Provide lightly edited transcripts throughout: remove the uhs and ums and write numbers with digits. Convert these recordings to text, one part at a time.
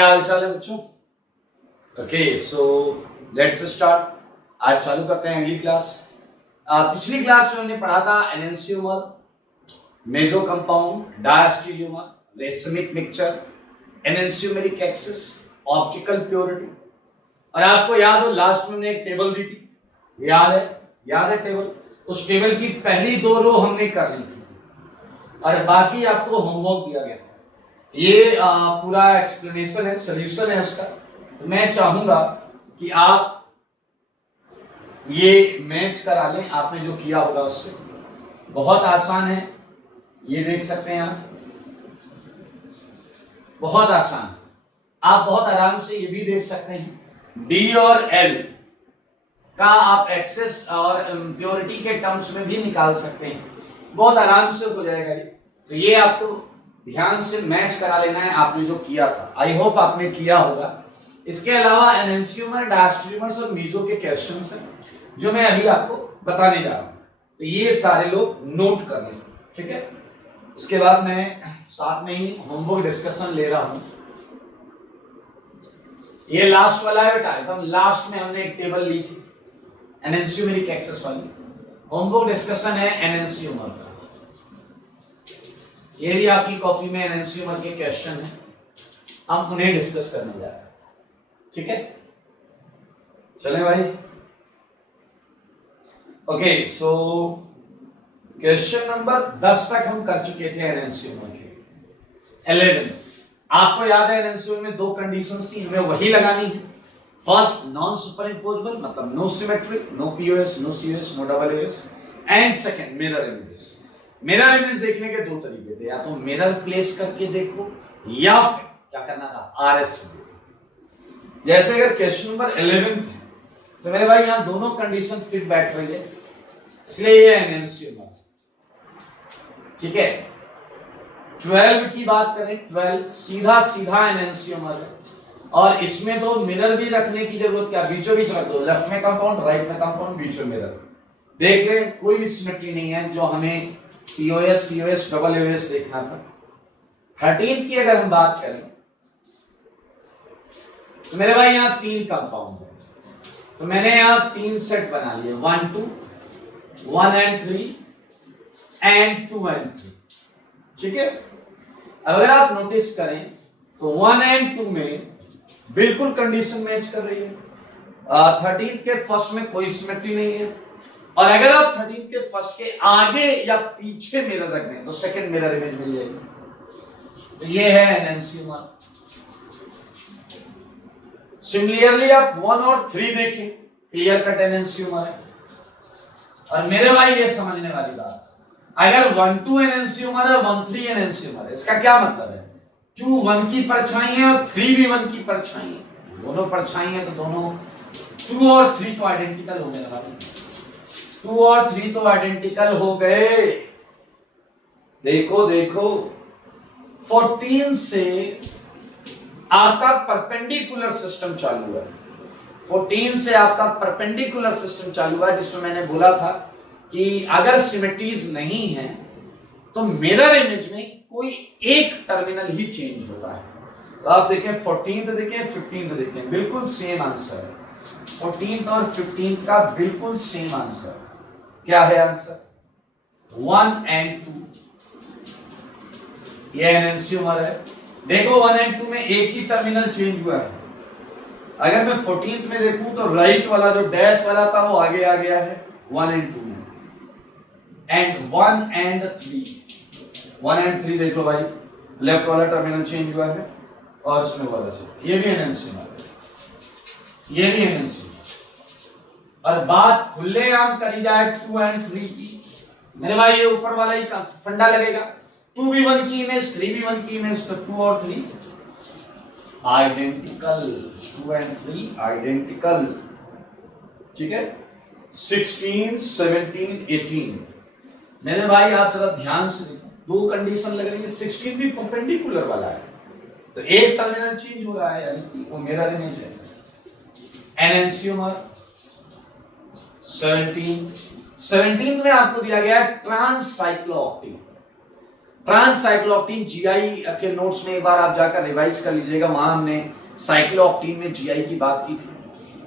क्या हाल चाल है बच्चों? Okay, so let's start. आज चालू करते हैं अगली क्लास। पिछली क्लास में हमने पढ़ा था enantiomer, meso compound, diastereomer, racemic mixture, enantiomeric excess, optical purity. और आपको याद हो लास्ट में हमने एक टेबल दी थी, याद है टेबल? उस टेबल की पहली दो रो हमने कर ली थी और बाकी आपको होमवर्क दिया गया था। ये पूरा एक्सप्लेनेशन है, सोल्यूशन है उसका। तो मैं चाहूंगा कि आप ये मैच करा लें, आपने जो किया होगा उससे। बहुत आसान है, ये देख सकते हैं आप, बहुत आसान। आप बहुत आराम से ये भी देख सकते हैं, डी और एल का आप एक्सेस और प्योरिटी के टर्म्स में भी निकाल सकते हैं, बहुत आराम से हो जाएगा ये। तो ये आपको ध्यान से मैच करा लेना है, आपने जो किया था। आई होप आपने किया होगा। इसके अलावा एनेंशियोमर, डायस्टेरियोमर्स और मेसो के क्वेश्चंस हैं जो मैं अभी आपको बताने जा रहा हूं। तो ये सारे लोग नोट कर लें, ठीक है? इसके बाद मैं साथ में ही होमवर्क डिस्कशन ले रहा हूं। ये लास्ट वाला है बेटा, एकदम लास्ट में हमने एक टेबल ली थी एनेंशियोमेरिक एक्सेस वाली। होमवर्क डिस्कशन है एनेंशियोमर का। ये भी आपकी कॉपी में एनेंशियोमर के क्वेश्चन है, हम उन्हें डिस्कस करने जा रहे हैं, ठीक है? चलें भाई। ओके, सो क्वेश्चन नंबर 10 तक हम कर चुके थे एनेंशियोमर के। 11 आपको याद है एनेंशियोमर में दो कंडीशंस थी, हमें वही लगानी है। फर्स्ट, नॉन सुपरइम्पोजेबल, मतलब no symmetry, no POS, no COS, no double S. And second, mirror images. Mirror image देखने के दो तरीके थे, या तो मिरर प्लेस करके देखो या फिर क्या करना था, आरएस से देखो। जैसे अगर क्वेश्चन नंबर 11 है तो मेरे भाई यहां दोनों कंडीशन फिट बैठ रही है, इसलिए ये एनेंशियोमर, ठीक है? 12 की बात करें, 12 सीधा सीधा एनेंशियोमर है और इसमें तो मिरर भी रखने की जरूरत क्या, बीचों बीच रख दो, लेफ्ट में कंपाउंड, राइट में कंपाउंड, बीच में मिरर। देख ले, कोई भी सिमेट्री नहीं है जो हमें पीओएस, सीओएस, डबलएस देखना था। 13 की अगर हम बात करें तो मेरे भाई यहां 3 कंपाउंड है, तो मैंने यहां 3 सेट बना लिए, 1 2, 1 and 3 एंड 2 and 3, ठीक है? अगर आप नोटिस करें तो 1 and 2 में बिल्कुल कंडीशन मैच कर रही है। 13 के फर्स्ट में कोई सिमेट्री नहीं है, और अगर आप 13 के फर्स्ट के आगे या पीछे मिरर रख दें तो सेकंड मिरर इमेज मिल जाएगी। तो ये है एनेंशियोमर। सिमिलरली आप 1 और 3 देखें, क्लियर कट एनेंशियोमर है। और मेरे भाई ये समझने वाली बात, अगर 1 2 एनेंशियोमर है, 1 3 एनेंशियोमर है, इसका क्या मतलब है? 2 1 की परछाई है और 3 भी 1 की परछाई है, दोनों परछाई है, तो दोनों 2 और 3 तो आइडेंटिकल हो गए। 2 और 3 तो आइडेंटिकल हो गए। देखो देखो, 14 से आपका परपेंडिकुलर सिस्टम चालू हुआ है। 14 से आपका परपेंडिकुलर सिस्टम चालू हुआ, जिसमें मैंने बोला था कि अगर सिमेट्रीज नहीं है तो मिरर इमेज में कोई एक टर्मिनल ही चेंज होता है। तो आप देखें 14 देखें, 15 देखें, बिल्कुल सेम आंसर है। 14 और 15 का बिल्कुल सेम आंसर। क्या है आंसर? 1 and 2। ये एनेंशियोमर है। देखो 1 and 2 में एक ही टर्मिनल चेंज हुआ है। अगर मैं 14 में देखूं तो राइट वाला जो डैश वाला था वो आगे आ गया है 1 and 2 में। एंड 1 and 3, 1 and 3 देख लो भाई, लेफ्ट वाला टर्मिनल चेंज हुआ है और इसमें वाला चेंज। ये भी एनेंशियोमर है, ये भी एनेंशियोमर। और बात खुलेआम करी जाए 2 and 3 की, मेरे भाई ये ऊपर वाला ही फंडा लगेगा। 2 भी 1 की इमेज, 3 भी 1 की इमेज, तो 2 और 3 आइडेंटिकल, 2 and 3 आइडेंटिकल, ठीक है? 16 17 18 मेरे भाई आप जरा ध्यान से देखो, दो कंडीशन लग रही है। 16 भी परपेंडिकुलर वाला है, तो एक टर्मिनल चेंज हो रहा है, यानी कि वो मिरर इमेज है। एनेंशियोमर 17 में आपको दिया गया है ट्रांस साइक्लोऑक्टेन। ट्रांसाइक्लोऑक्टेन जीआई के नोट्स में एक बार आप जाकर रिवाइज कर लीजिएगा, वहां हमने साइक्लोऑक्टेन में जीआई की बात की थी।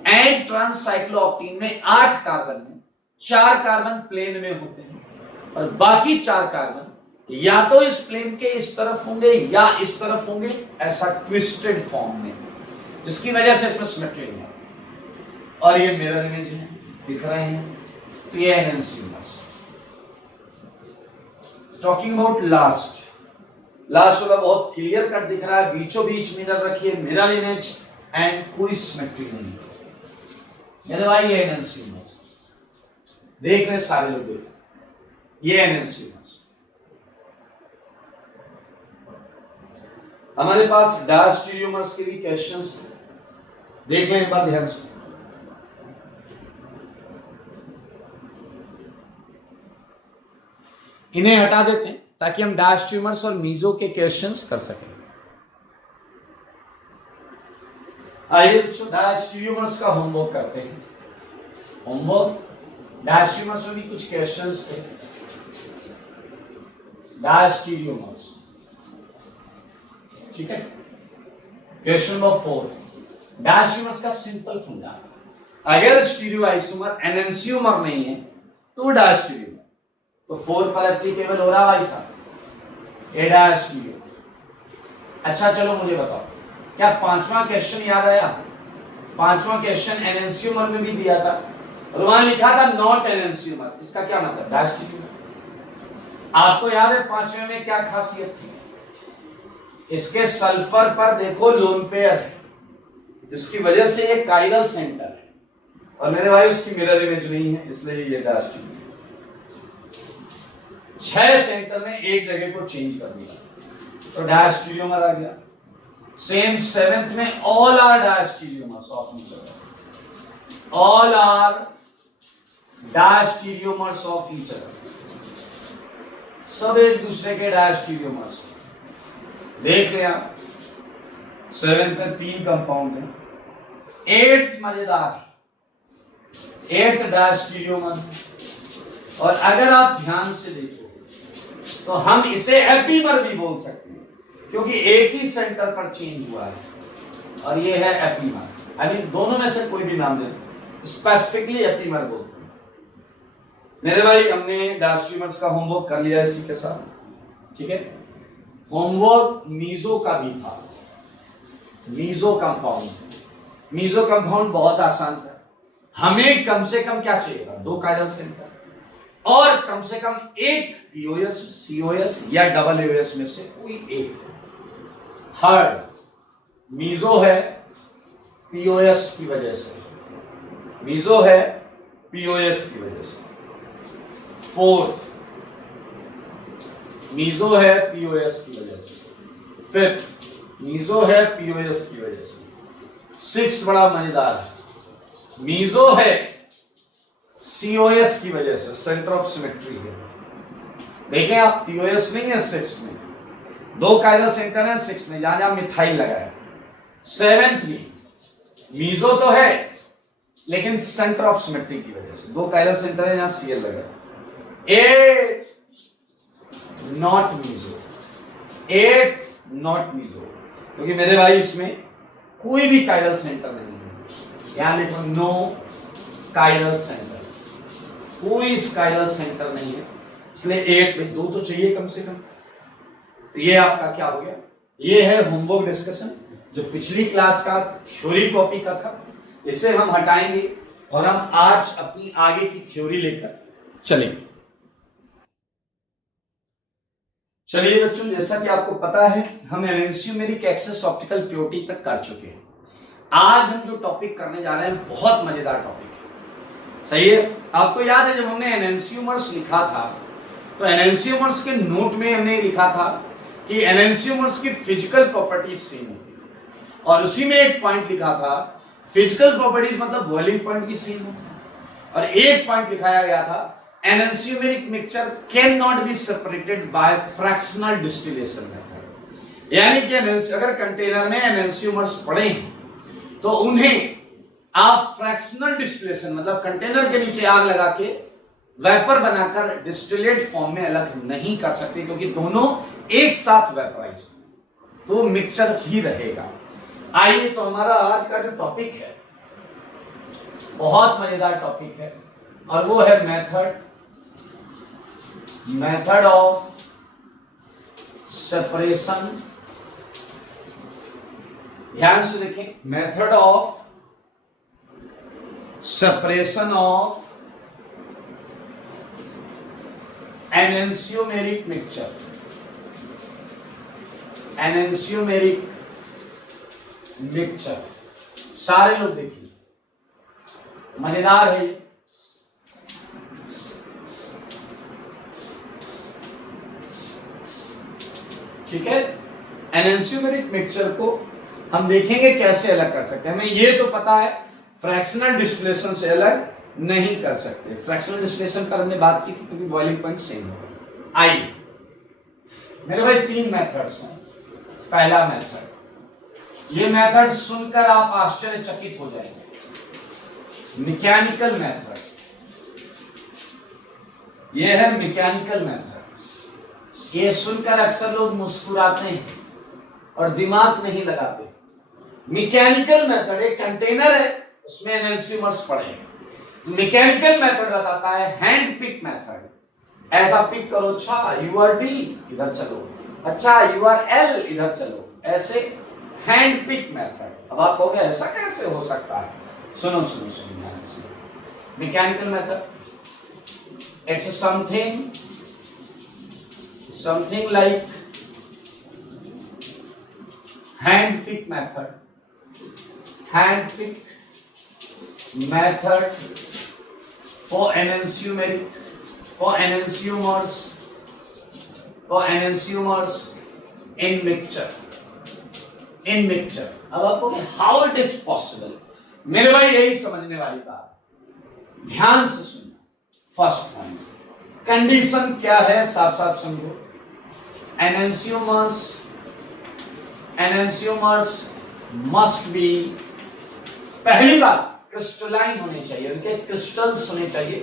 एंड ट्रांसाइक्लोऑक्टेन में 8 कार्बन में 4 कार्बन प्लेन में होते हैं और बाकी 4 कार्बन या तो इस प्लेन के इस तरफ होंगे या इस तरफ होंगे, ऐसा ट्विस्टेड फॉर्म में, जिसकी वजह से इसमें सिमेट्री नहीं है। और ये मिरर इमेज है, दिख रहे हैं, ये एनएनसीयूमर्स। टॉकिंग अबाउट लास्ट वाला बहुत क्लियर कट दिख रहा है, बीचों बीच मिरर रखिए, मिरर इमेज एंड कोई सिमेट्री नहीं। मेरे भाई ये एनएनसीयूमर्स देख रहे सारे लोग, देख ये एनएनसीयूमर्स। हमारे पास डायस्टीरियोमर्स के भी क्वेश्चंस हैं, देख लें एक बार ध्यान से। इन्हें हटा देते हैं ताकि हम डायस्टीरियोमर्स और मीजो के क्वेश्चंस कर सकें। आइए बच्चों डायस्टीरियोमर्स का होमवर्क करते हैं। होमवर्क डायस्टीरियोमर्स में भी कुछ क्वेश्चंस थे। डायस्टीरियोमर्स, ठीक है। क्वेश्चन नंबर 4, डायस्टीरियोमर्स का सिंपल फंडा, अगर स्टीरियो आइसोमर एनएनसीयूमर नहीं है तो डायस्टीरियोमर, तो 4 पर एप्लीकेबल हो रहा भाई साहब, ए डायस्टीरियो। अच्छा चलो मुझे बताओ, क्या 5वां क्वेश्चन याद आया? 5वां क्वेश्चन एनएनसीयूमर में भी दिया था और वहां लिखा था नॉट एनएनसीयूमर, इसका क्या मतलब? डायस्टीरियोमर। आपको याद है 5वें में क्या खासियत थी? इसके सल्फर पर देखो लोन पेयर है, जिसकी वजह से ये काइरल सेंटर है, और मेरे भाई उसकी मिरर इमेज नहीं है, इसलिए ये डायस्टीरियोमर। 6 सेंटर में एक जगह को चेंज कर दिया तो डायस्टीरियोमर आ गया। सेम 7th में all are diastereomers of each other, all are diastereomers of each other, सब एक दूसरे के डायस्टीरियोमर्स। देख लिया 7th में 3 कंपाउंड है। 8th मजेदार, 8th डायस्टीरियोमर, और अगर आप ध्यान से देखो तो हम इसे एपीमर भी बोल सकते हैं, क्योंकि एक ही सेंटर पर चेंज हुआ है, और ये है एपीमर। आई मीन दोनों में से कोई भी नाम दे, स्पेसिफिकली एपीमर बोलते हैं। मेरे भाई हमने डायस्टीरियोमर्स का होमवर्क कर लिया इसी के साथ, ठीक है। होमवर्क मीजो का भी था, मीजो कंपाउंड। मीजो कंपाउंड बहुत आसान था, हमें कम से कम क्या चाहिए? 2 काइरल सेंटर और कम से कम एक पीओएस, सीओएस या डबल एओएस में से कोई एक। थर्ड, मीजो है पीओएस की वजह से, मीजो है पीओएस की वजह से। फोर्थ, मीजो है पीओएस की वजह से। फिफ्थ, मीजो है पीओएस की वजह से। सिक्स्थ बड़ा मजेदार है, मीजो है सीओएस की वजह से, सेंटर ऑफ सिमेट्री है। देखें आप, पीओएस नहीं है 6 में, 2 काइरल सेंटर है 6 में, जहां जहां मिथाइल लगा है। 7th में मीजो तो है लेकिन सेंटर ऑफ सिमेट्री की वजह से, 2 काइरल सेंटर है जहां सीएल लगा है। 8 नॉट मीजो, 8 नॉट मीजो, क्योंकि मेरे भाई इसमें कोई भी काइरल सेंटर नहीं है। यहां लिखो नो काइरल सेंटर, कोई काइरल सेंटर नहीं है, इसलिए 8 में 2 तो चाहिए कम से कम। तो ये आपका क्या हो गया? ये है होमवर्क डिस्कशन, जो पिछली क्लास का थ्योरी कॉपी का था, इसे हम हटाएंगे और हम आज अपनी आगे की थ्योरी लेकर चलेंगे। चलिए बच्चों, जैसा कि आपको पता है हम एनेंशियोमेरिक एक्सेस ऑप्टिकल प्योरिटी तक कर चुके हैं। आज हम जो टॉपिक करने जा रहे हैं बहुत मजेदार टॉपिक है, सही है। आपको याद है जब हमने एनेंशियोमर्स लिखा था तो एनेंशियोमर्स के नोट में हमने लिखा था कि एनेंशियोमर्स की फिजिकल प्रॉपर्टीज सेम होती है, और उसी में एक पॉइंट लिखा था फिजिकल प्रॉपर्टीज मतलब बॉइलिंग पॉइंट भी सेम होता है, और एक पॉइंट लिखाया गया था enantiomeric mixture can not be separated by fractional distillation method. यानी कि अगर कंटेनर में एनेंशियोमर्स पड़े हैं तो उन्हें आप फ्रैक्शनल डिस्टिलेशन मतलब कंटेनर के नीचे आग लगा के वेपर बनाकर डिस्टिलेट फॉर्म में अलग नहीं कर सकते, क्योंकि दोनों एक साथ वेपराइज, तो मिक्सचर ही रहेगा। आइए, तो हमारा आज का जो टॉपिक है बहुत मजेदार टॉपिक है, और वो है मेथड ऑफ सेपरेशन। ध्यान से देखें, method of separation of enantiomeric mixture. Enantiomeric mixture, सारे लोग देखिए, मजेदार है। ठीक है, एनेंशियोमेरिक मिक्सचर को हम देखेंगे कैसे अलग कर सकते हैं। हमें ये तो पता है फ्रैक्शनल डिस्टिलेशन से अलग नहीं कर सकते। फ्रैक्शनल डिस्टिलेशन पर हमने बात की थी, क्योंकि बॉइलिंग पॉइंट सेम होगा। आइए मेरे भाई, 3 मेथड्स हैं। पहला मेथड, ये मेथड सुनकर आप आश्चर्यचकित हो जाएंगे, मैकेनिकल मेथड। ये है मैकेनिकल मेथड। ये सुनकर अक्सर लोग मुस्कुराते हैं और दिमाग नहीं लगाते। मैकेनिकल मेथड एक कंटेनर है, उसमें एनेंशियोमर्स पड़े हैं। मैकेनिकल मेथड बताता है हैंड पिक मेथड। ऐसा पिक करो, अच्छा यू आर डी, इधर चलो, अच्छा यू आर एल, इधर चलो, ऐसे हैंड पिक मेथड। अब आप कहोगे ऐसा कैसे हो सकता है? सुनो सुनो सुनो, ध्यान से सुनो। Mechanical method, it's something like hand pick method for enantiomers in mixture। अब आप कहोगे हाउ इट इज पॉसिबल? मेरे भाई यही समझने वाली बात, ध्यान से सुनना। फर्स्ट पॉइंट, कंडीशन क्या है साफ साफ समझो। एनेंशियोमर्स मस्ट बी, पहली बात क्रिस्टलाइन होने चाहिए, उनके क्रिस्टल्स होने चाहिए,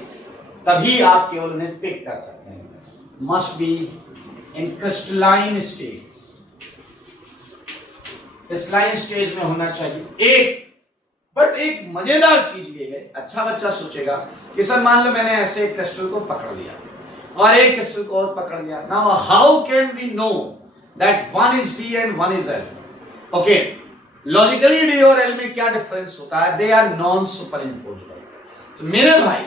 तभी आप केवल उन्हें पिक कर सकते हैं। Must be in crystalline stage, crystalline stage में होना चाहिए। एक मजेदार चीज ये है, अच्छा बच्चा सोचेगा कि सर मान लो मैंने ऐसे एक क्रिस्टल को पकड़ लिया और एक क्रिस्टल को और पकड़ लिया। Now how can we know that one is D and one is L? Okay, logically D और L में क्या डिफरेंस होता है? They are non-superimposable। तो मेरे भाई,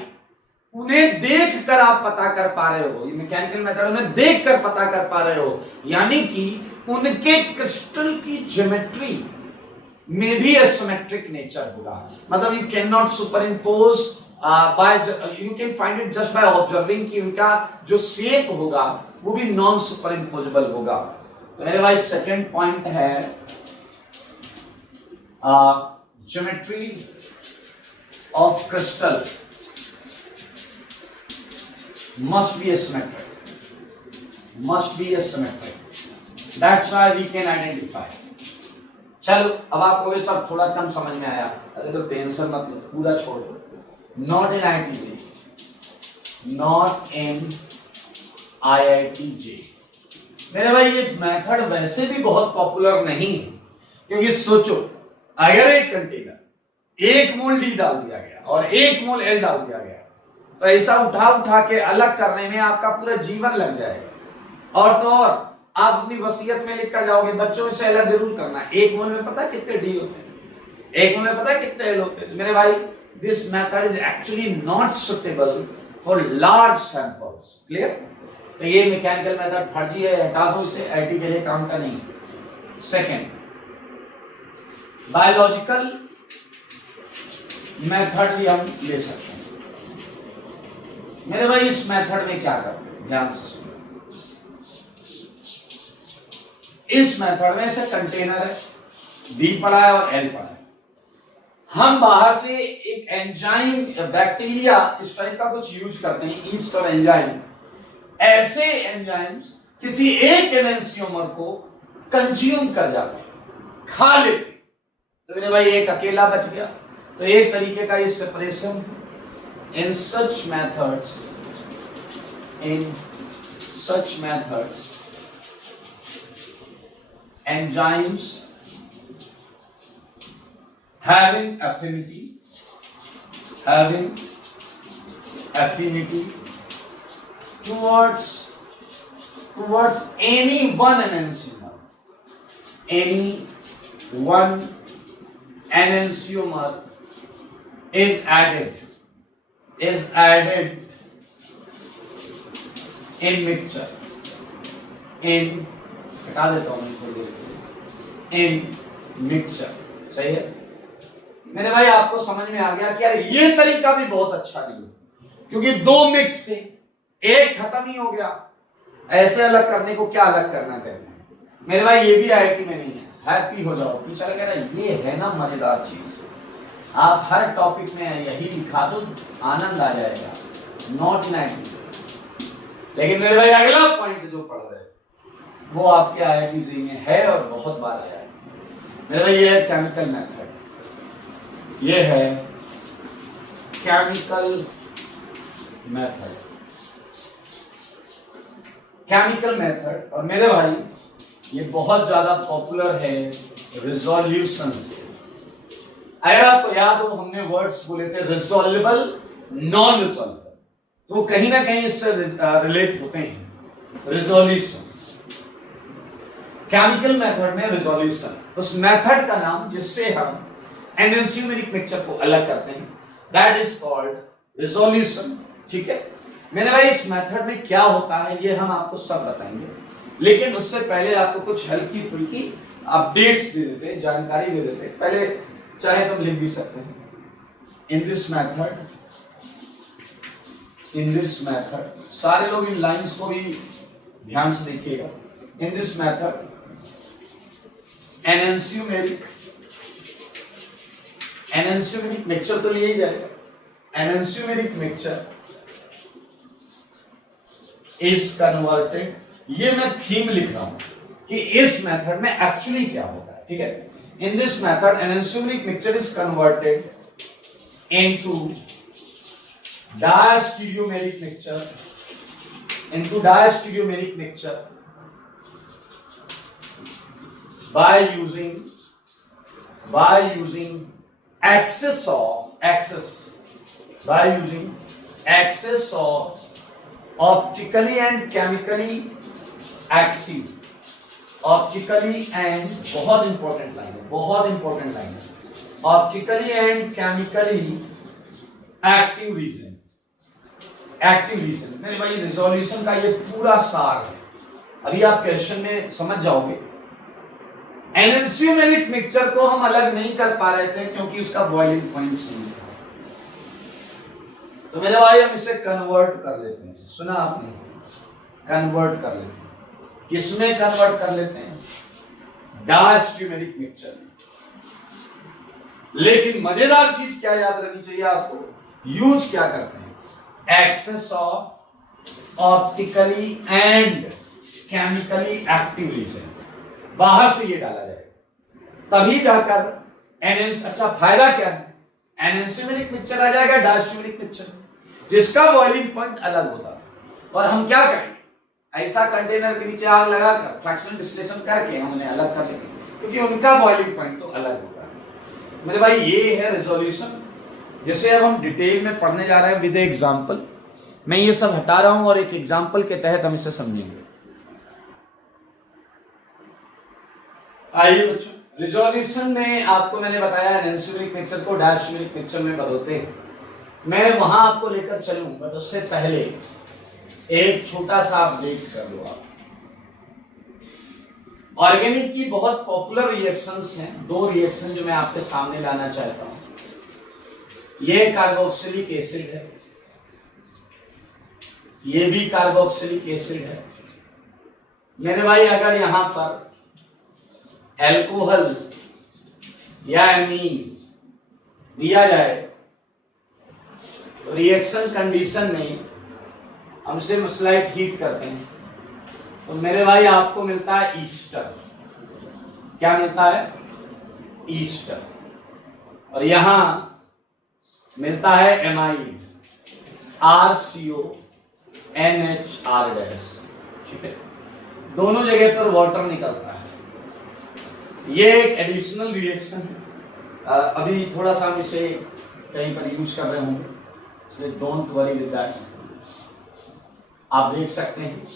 उन्हें देख कर आप पता कर पा रहे हो, ये मैकेनिकल मेथड, उन्हें देख कर पता कर पा रहे हो, यानी कि उनके क्रिस्टल की ज्योमेट्री में भी एसिमेट्रिक नेचर होगा। मतलब you can not super impose by, you can find it just by observing कि उनका जो शेप होगा वो भी नॉन सुपर इम्पोजेबल होगा। तो मेरे भाई सेकेंड पॉइंट है geometry of crystal must be asymmetric, that's why we can identify। चलो, अब आपको ये सब थोड़ा कम समझ में आया, अरे तो टेंशन मत लो, पूरा छोड़ दो। Not in IITJ। मेरे भाई ये मेथड वैसे भी बहुत पॉपुलर नहीं है, क्योंकि सोचो अगर एक कंटेनर 1 मोल डी डाल दिया गया और 1 मोल एल डाल दिया गया, तो ऐसा उठा के अलग करने में आपका पूरा जीवन लग जाएगा। और तो और आप अपनी वसीयत में लिख कर जाओगे बच्चों से अलग जरूर करना। 1 मोल में पता कितने डी होते हैं, 1 मोल में पता कितने एल होते हैं। तो मेरे भाई this method is actually not suitable for large samples. Clear? तो ये मैकेनिकल मेथड फर्जी है, हटा दो इसे, आईटी के लिए काम का नहीं। सेकेंड, बायोलॉजिकल मेथड भी हम ले सकते हैं। मेरे भाई इस मेथड में क्या करते हैं, ध्यान से सुनो। इस मेथड में से कंटेनर है, डी पड़ा है और एल पड़ा है। हम बाहर से एक एंजाइम, बैक्टीरिया इस टाइप का कुछ यूज करते हैं, ईस्ट और एंजाइम। ऐसे एंजाइम्स किसी एक एनेंशियोमर को कंज्यूम कर जाते हैं, खा लेते। तो मेरे भाई एक अकेला बच गया। तो एक तरीके का ये separation. In such methods in such methods enzymes having affinity towards any one enantiomer, is added in mixture, हटा देता हूं मैं थोड़ी देर, in mixture। सही है मेरे भाई, आपको समझ में आ गया कि यार ये तरीका भी बहुत अच्छा नहीं है, क्योंकि दो मिक्स थे, एक खत्म ही हो गया, ऐसे अलग करने को क्या अलग करना कहते हैं मेरे भाई। ये भी आईआईटी में नहीं है, हैप्पी हो जाओ कि चलो कह रहा ये है ना मजेदार चीज, आप हर टॉपिक में यही लिखा दो, आनंद आ जाएगा, नॉट इन आईआईटी। लेकिन मेरे भाई अगला पॉइंट जो पढ़ रहे वो आपके आईआईटी जी में है और बहुत बार आया है मेरे भाई। ये है केमिकल मेथड, ये है केमिकल मेथड। और मेरे भाई ये बहुत ज्यादा पॉपुलर है रिजोल्यूशन से। अगर आपको याद हो, हमने वर्ड्स बोले थे रिजोल्वेबल, नॉन रिजोल्वेबल, तो कहीं ना कहीं इससे रिलेट होते हैं। रिजोल्यूशन, केमिकल मेथड में रिजोल्यूशन, उस मेथड का नाम जिससे हम एनेंशियोमेरिक मिक्सचर को अलग करते हैं, दैट इज कॉल्ड रिजोल्यूशन। ठीक है मेरे भाई, इस मेथड में क्या होता है ये हम आपको सब बताएंगे, लेकिन उससे पहले आपको कुछ हल्की फुल्की अपडेट्स दे देते, जानकारी दे देते। पहले चाहे तो लिख भी सकते हैं, इन दिस मेथड, सारे लोग इन लाइंस को भी ध्यान से देखिएगा। इन दिस मेथड एनेंशियोमेरिक मिक्सचर तो लिया ही जाएगा, एनेंशियोमेरिक मिक्सचर इज कन्वर्टेड। ये मैं थीम लिख रहा हूं कि इस मेथड में एक्चुअली क्या होता है। ठीक है, in this method enantiomeric mixture is converted into diastereomeric mixture by using excess of optically and chemically active, बहुत इंपॉर्टेंट लाइन है, optically and chemically active region। मेरे भाई रिजोल्यूशन का ये पूरा सार है, अभी आप क्वेश्चन में समझ जाओगे। एनेंशियोमेरिक मिक्सचर को हम अलग नहीं कर पा रहे थे क्योंकि उसका बॉइलिंग पॉइंट नहीं था, तो मेरे भाई हम इसे कन्वर्ट कर लेते हैं। सुना आपने, कन्वर्ट कर लेते हैं। किसमें कन्वर्ट कर लेते हैं? डायस्ट्रीमेरिक मिक्सचर। लेकिन मजेदार चीज क्या याद रखनी चाहिए आपको, यूज क्या करते हैं? Excess of optically and chemically active region, बाहर से ये डाला जाएगा, तभी जाकर अच्छा फायदा क्या है? एनेंशियोमेरिक मिक्सचर आ जाएगा डायस्ट्रीमेरिक मिक्सचर, जिसका बॉइलिंग पॉइंट अलग होता है। और हम क्या करेंगे, ऐसा कंटेनर के नीचे आग लगाकर फ्रैक्शनल डिस्टिलेशन करके हम उन्हें अलग कर लेंगे, क्योंकि उनका बॉइलिंग पॉइंट तो अलग होता है। मेरे भाई ये है रिजोल्यूशन, जैसे अब हम डिटेल में पढ़ने जा रहे हैं विद एग्जांपल। मैं ये सब हटा रहा हूं और एक एग्जांपल के तहत हम इसे समझेंगे। आइए बच्चों, रिजोल्यूशन में आपको मैंने बताया एनेंशियोमेरिक मिक्सचर को डायस्ट्रीमेरिक मिक्सचर में बदलते हैं। मैं वहां आपको लेकर चलूं, बट उससे पहले एक छोटा सा अपडेट कर दो आप। ऑर्गेनिक की बहुत पॉपुलर रिएक्शंस हैं, दो रिएक्शन जो मैं आपके सामने लाना चाहता हूं। ये कार्बोक्सिलिक एसिड है, ये भी कार्बोक्सिलिक एसिड है। मेरे भाई अगर यहां पर एल्कोहल या एमीन दिया जाए तो रिएक्शन कंडीशन में हम सिर्फ स्लाइट हीट करते हैं, तो मेरे भाई आपको मिलता है ईस्टर। क्या मिलता है? ईस्टर। और यहां मिलता है एमाइन, RCO NHR डैश, ठीक है, दोनों जगह पर वाटर निकलता है। ये एक एडिशनल रिएक्शन है, अभी थोड़ा सा हम इसे कहीं पर यूज कर रहे होंगे, इसलिए डोंट वरी विद दैट। आप देख सकते हैं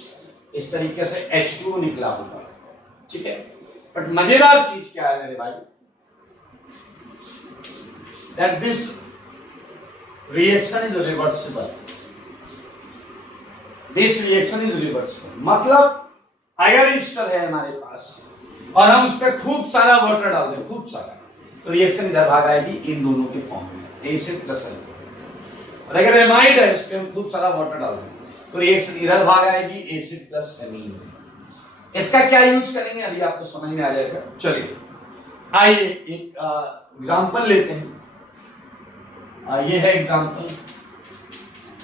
इस तरीके से H2O निकला होगा, ठीक है। बट मजेदार चीज क्या है मेरे भाई, that this reaction is reversible, this reaction is reversible. मतलब अगर ईस्टर है हमारे पास और हम उस पर खूब सारा वाटर डाल दें, खूब सारा, तो रिएक्शन इधर भाग आएगी इन दोनों के फॉर्म में, एसिड प्लस अल्कोहल। और अगर एमाइड है, उस पर हम खूब सारा वाटर डाल दें तो रिएक्शन इधर भाग आएगी, एसिड प्लस एमीन। इसका क्या यूज करेंगे अभी आपको समझ में आ जाएगा। चलिए आइए एक एग्जांपल लेते हैं। ये है example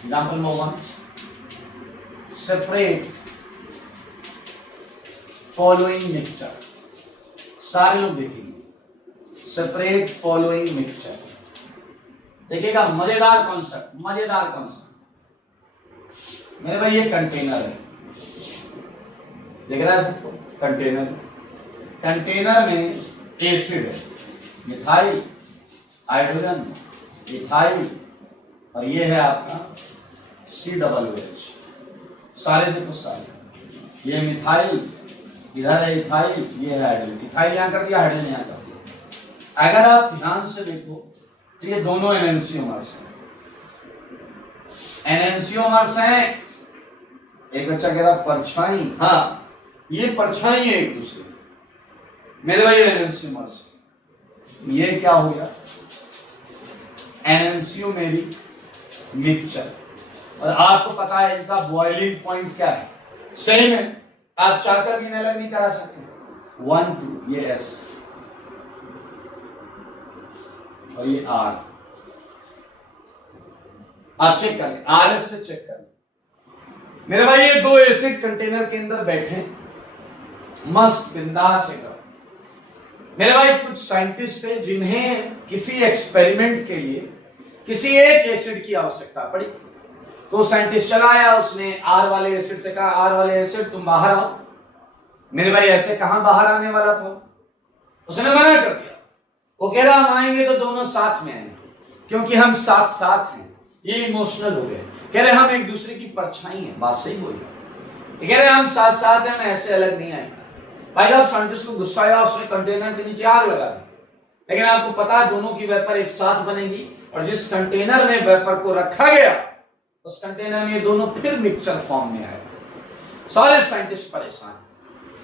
number 1, separate following mixture. सारे लोग देखेंगे, सेपरेट फॉलोइंग मिक्सचर। देखिएगा मजेदार कॉन्सेप्ट, मजेदार कॉन्सेप्ट मेरे भाई। ये कंटेनर है, देख रहा है सबको, कंटेनर, कंटेनर में एसिड है, मिथाइल, हाइड्रोजन, इथाइल, और ये है आपका COOH। सारे देखो सारे, ये मिथाइल, इधर है इथाइल, ये है हाइड्रोजन। इथाइल यहां कर दिया, हाइड्रोजन यहां कर दिया। अगर आप ध्यान से देखो तो ये दोनों एनएनसियोमर्स हैं, एनएनसियोमर्स हैं। एक बच्चा कह रहा परछाई, हाँ ये परछाई है एक दूसरे, मेरे भाई एनएनसियोमर्स। ये क्या हो गया, एनएनसियोमेरिक मिक्सचर। और आपको पता है इनका बॉइलिंग पॉइंट क्या है, सही में आप चाहकर भी अलग नहीं करा सकते। 1 2, ये S और ये R, आप चेक कर लें, RS से चेक कर लें मेरे भाई। ये दो एसिड कंटेनर के अंदर बैठे, मस्त बिंदास से करो मेरे भाई। कुछ साइंटिस्ट हैं जिन्हें किसी एक्सपेरिमेंट के लिए किसी एक एसिड की आवश्यकता पड़ी, तो साइंटिस्ट चला आया, उसने R वाले एसिड से कहा, R वाले एसिड तुम बाहर आओ। मेरे भाई ऐसे कहां बाहर आने वाला था, उसने मना कर दिया। वो कह रहा हम आएंगे तो दोनों साथ में आएंगे, क्योंकि हम साथ साथ हैं। ये इमोशनल हो गए, कह रहे हम एक दूसरे की परछाई हैं। बात सही बोली, कह रहे हम साथ साथ हैं, मैं ऐसे अलग नहीं आएगा। भाई साहब साइंटिस्ट को गुस्सा आया, उसने कंटेनर के नीचे आग लगा दी। लेकिन आपको पता है दोनों की वेपर एक साथ बनेगी, और जिस कंटेनर में वेपर को रखा गया उस कंटेनर में दोनों फिर मिक्सचर फॉर्म में आए। सारे साइंटिस्ट परेशान,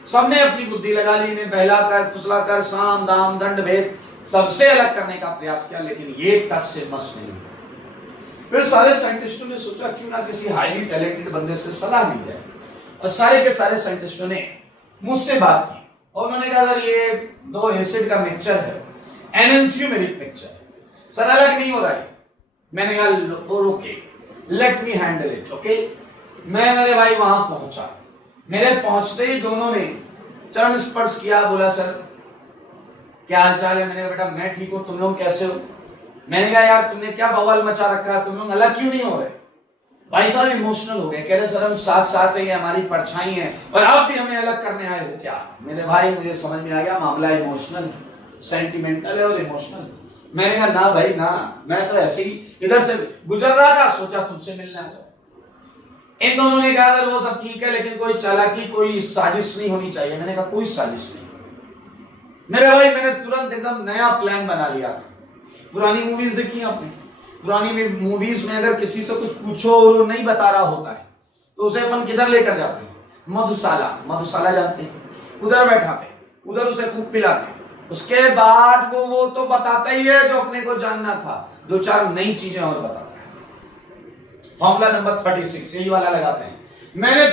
सबने अपनी बुद्धि लगा ली, इन्हें बहलाकर फुसलाकर साम दाम दंड भेद सबसे अलग करने का प्रयास किया, लेकिन ये टस से मस नहीं। फिर सारे साइंटिस्टों ने सोचा क्यों ना किसी हाईली टैलेंटेड बंदे से सलाह ली जाए, और सारे के सारे साइंटिस्टों ने मुझसे बात की और उन्होंने कहा सर ये दो एसिड का मिक्सचर है, एनएनसियोमेरिक मिक्सचर है सर, अलग नहीं हो रहा है। मैंने कहा okay, let me handle it, okay. मैं मेरे भाई वहां पहुंचा, मेरे पहुंचते ही दोनों ने चरण स्पर्श किया, बोला सर क्या हाल चाल है। मैंने कहा बेटा मैं ठीक हूं, तुम लोग कैसे हो। मैंने कहा यार तुमने क्या बवाल मचा रखा है, तुम लोग अलग क्यों नहीं हो रहे। भाई साहब इमोशनल हो गए, कह रहे सर हम साथ साथ हैं, हमारी परछाई है और आप भी हमें अलग करने आए हो क्या। मेरे भाई मुझे समझ में आ गया मामला इमोशनल है, सेंटिमेंटल है और इमोशनल। मैंने कहा ना भाई ना, मैं तो ऐसे ही इधर से गुजर रहा था, सोचा तुमसे मिलना है। इन दोनों ने कहा वो सब ठीक है, लेकिन कोई चालाकी कोई साजिश नहीं होनी चाहिए। मैंने कहा कोई साजिश नहीं मेरे भाई। मैंने तुरंत एकदम नया प्लान बना लिया था। पुरानी मूवीज देखी आपने, पुरानी मूवीज में अगर किसी से कुछ पूछो और वो नहीं बता रहा होता है तो उसे अपन किधर लेकर जाते हैं, मधुशाला। मधुशाला जानते हैं, उधर बैठाते, उधर उसे खूब पिलाते, उसके बाद वो तो बताता ही है जो अपने को जानना था, दो चार नई चीजें और बताता है। फॉर्मूला नंबर 36 यही वाला लगाते हैं। मैंने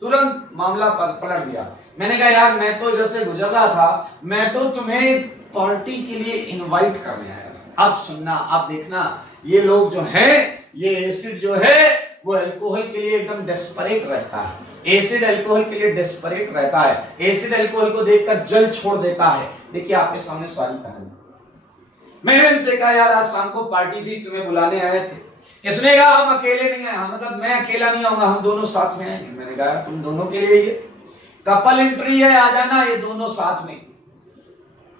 तुरंत मामला पलट दिया। मैंने कहा यार मैं तो इधर से गुजर रहा था, मैं तो तुम्हें पार्टी के लिए इनवाइट करने आया। अब सुनना, आप देखना, ये लोग जो हैं, ये एसिड जो है वो अल्कोहल के लिए एकदम डेस्परेट रहता है। एसिड अल्कोहल के लिए डेस्परेट रहता है। एसिड अल्कोहल को देखकर जल छोड़ देता है। देखिए आपके सामने सारी कहानी। मैंने इनसे कहा यार आज शाम को पार्टी थी, तुम्हें बुलाने आए थे। इसने कहा हम अकेले नहीं आए, मतलब मैं अकेला नहीं आऊंगा, हम दोनों साथ में आएंगे। मैंने कहा तुम दोनों के लिए ये कपल एंट्री है, आ जाना ये दोनों साथ में।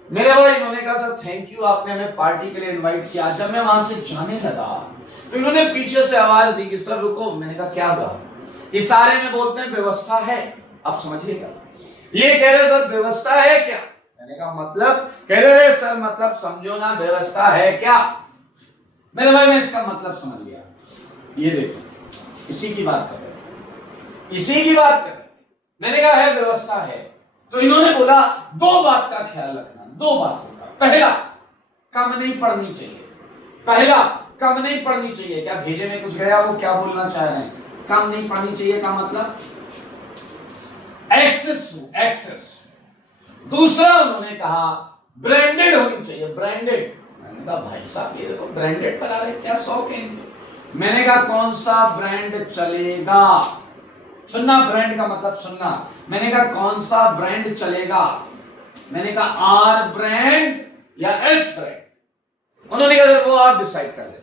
मेरे भाई इन्होंने कहा सर थैंक यू, आपने हमें पार्टी के लिए इनवाइट किया। जब मैं वहां से जाने लगा तो इन्होंने पीछे से आवाज दी कि सर रुको। मैंने कहा क्या हुआ? इशारे में बोलते हैं व्यवस्था है, आप समझिएगा। ये कह रहे सर व्यवस्था है क्या? मैंने कहा मतलब? कह रहे सर मतलब समझो ना, व्यवस्था है क्या? मेरे भाई मैं इसका मतलब समझ गया। ये देखो इसी की बात कर रहे थे, इसी की बात कर रहे थे। मैंने कहा है व्यवस्था है, तो इन्होंने बोला दो बात का ख्याल रखना, दो बातों का। पहला, कम नहीं पढ़नी चाहिए। पहला, कम नहीं पढ़नी चाहिए। क्या भेजे में कुछ गया? वो क्या बोलना चाह रहे हैं? कम नहीं पढ़नी चाहिए का मतलब एक्सेस। दूसरा उन्होंने कहा ब्रांडेड होनी चाहिए, ब्रांडेड। मैंने कहा भाई साहब ये देखो ब्रांडेड बना रहे, क्या शौक है इनके? मैंने कहा कौन सा ब्रांड चलेगा? सुनना, ब्रांड का मतलब सुनना। मैंने कहा कौन सा ब्रांड चलेगा? मैंने कहा आर ब्रांड या एस ब्रांड। उन्होंने कहा वो आप डिसाइड कर लेना।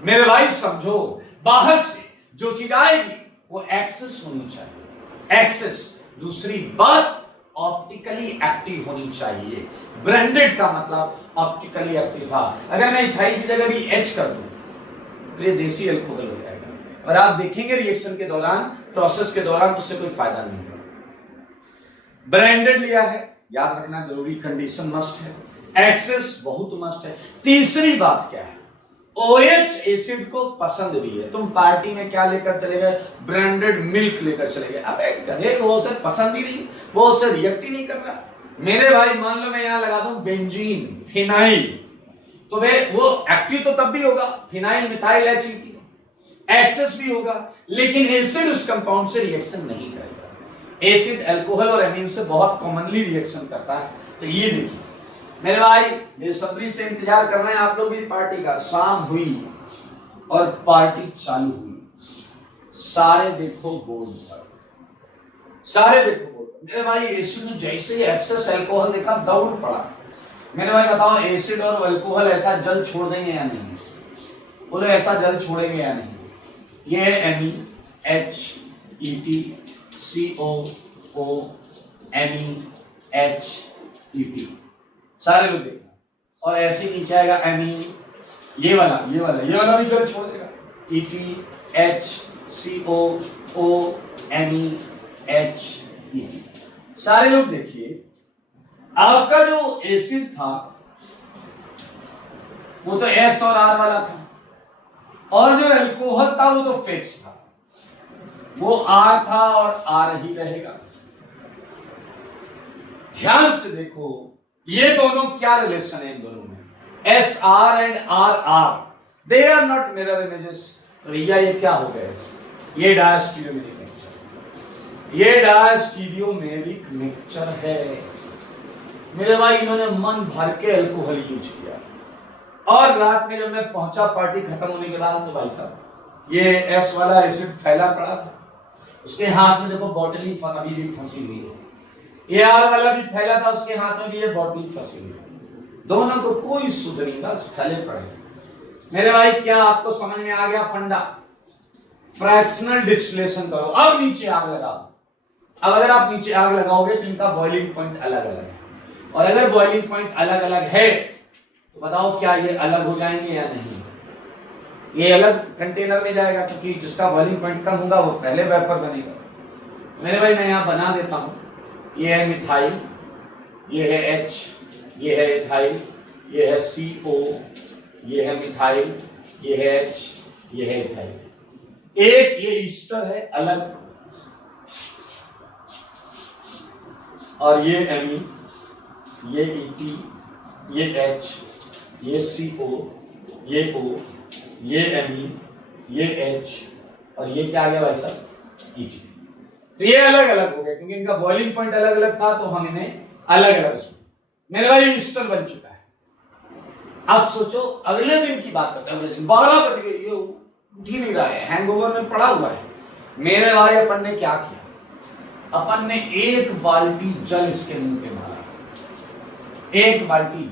मेरे भाई समझो, बाहर से जो चीज आएगी वो एक्सेस होनी चाहिए, एक्सेस। दूसरी बात ऑप्टिकली एक्टिव होनी चाहिए। ब्रांडेड का मतलब ऑप्टिकली एक्टिव था। अगर मैं इथाइल की जगह भी एच कर दूं तो ये देसी अल्कोहल हो जाएगा, और आप देखेंगे रिएक्शन के दौरान, प्रोसेस के दौरान उससे कोई फायदा नहीं होगा। ब्रांडेड लिया है, याद रखना जरूरी, कंडीशन मस्ट है, एक्सेस बहुत मस्ट है। तीसरी बात क्या है? OH एसिड को पसंद भी है। तुम पार्टी में क्या लेकर चले गए? ब्रांडेड मिल्क लेकर चले गए। अब एक गधे को वो उसे पसंद ही नहीं, वो उससे रिएक्ट ही नहीं कर रहा। मेरे भाई मान लो मैं यहां लगा दूं बेंजीन, फिनाइल, तो वो एक्टिव तो तब भी होगा, फिनाइल मिथाइल HEP, एक्सेस भी होगा, लेकिन एसिड उस कंपाउंड से रिएक्शन नहीं करेगा। एसिड अल्कोहल और एमीन से बहुत कॉमनली रिएक्शन करता है। तो ये देखिए मेरे भाई, बेसब्री से इंतजार कर रहे हैं आप लोग भी पार्टी का। शाम हुई और पार्टी चालू हुई। सारे देखो बोर्ड पर, सारे देखो बोर्ड पर। मेरे भाई एसिड ने जैसे ही एक्सेस अल्कोहल देखा दौड़ पड़ा। मेरे भाई बताओ एसिड और अल्कोहल ऐसा जल छोड़ देंगे या नहीं? बोलो ऐसा जल छोड़ेंगे या नहीं? ये है MEHET COO सारे लोग देखना। और ऐसे ही नीचे आएगा एमी, ये वाला भी जल छोड़ देगा। ETHCOONEHET। सारे लोग देखिए, आपका जो एसिड था वो तो S और R वाला था, और जो अल्कोहल था वो तो फिक्स था, वो R था और R ही रहेगा। ध्यान से देखो ये दोनों क्या रिलेशन है इन दोनों में? SR and RR, they are not mirror images. तो भैया ये क्या हो गए? ये डायस्टीरियोमेरिक मिक्सचर, ये डायस्टीरियोमेरिक मिक्सचर है। मेरे भाई इन्होंने मन भर के अल्कोहल यूज किया, और रात में जब मैं पहुंचा पार्टी खत्म होने के बाद, तो भाई साहब ये S वाला एसिड फैला पड़ा था, उसके हाथ में देखो बॉटल ही अभी भी फंसी हुई है। ये R वाला भी फैला था, उसके हाथ में भी ये बॉटल फंसी हुई है। दोनों को कोई सुध नहीं, बस फैले पड़े। मेरे भाई क्या आपको समझ में आ गया फंडा? फ्रैक्शनल डिस्टिलेशन करो, अब नीचे आग लगाओ। अब अगर आप नीचे आग लगाओगे तो इनका बॉइलिंग पॉइंट अलग अलग है, और अगर बॉइलिंग पॉइंट अलग अलग है तो बताओ क्या ये अलग हो जाएंगे या नहीं? ये अलग कंटेनर में जाएगा, क्योंकि जिसका बॉइलिंग पॉइंट कम होगा वो पहले वेपर बनेगा। मेरे भाई मैं यहां बना देता हूं। ये है मिथाइल, ये है H, ये है इथाइल, ये है CO, ये है मिथाइल, ये है H, ये है इथाइल। एक ये ईस्टर है अलग, और ये एमीन, ये ET, ये H, ये CO, ये O, ये एमीन, ये H, और ये क्या आ गया भाई साहब? ET। तो ये अलग अलग हो गए क्योंकि इनका बॉइलिंग पॉइंट अलग अलग था, तो हम इन्हें अलग अलग। मेरे भाई ईस्टर बन चुका है। अब सोचो अगले दिन की बात करते हैं। अगले दिन 12 बज गए, ये उठ ही नहीं रहा है, हैंगओवर में पड़ा हुआ है। मेरे भाई अपन ने क्या किया? अपन ने एक बाल्टी जल इसके मुंह पे मारा। एक बाल्टी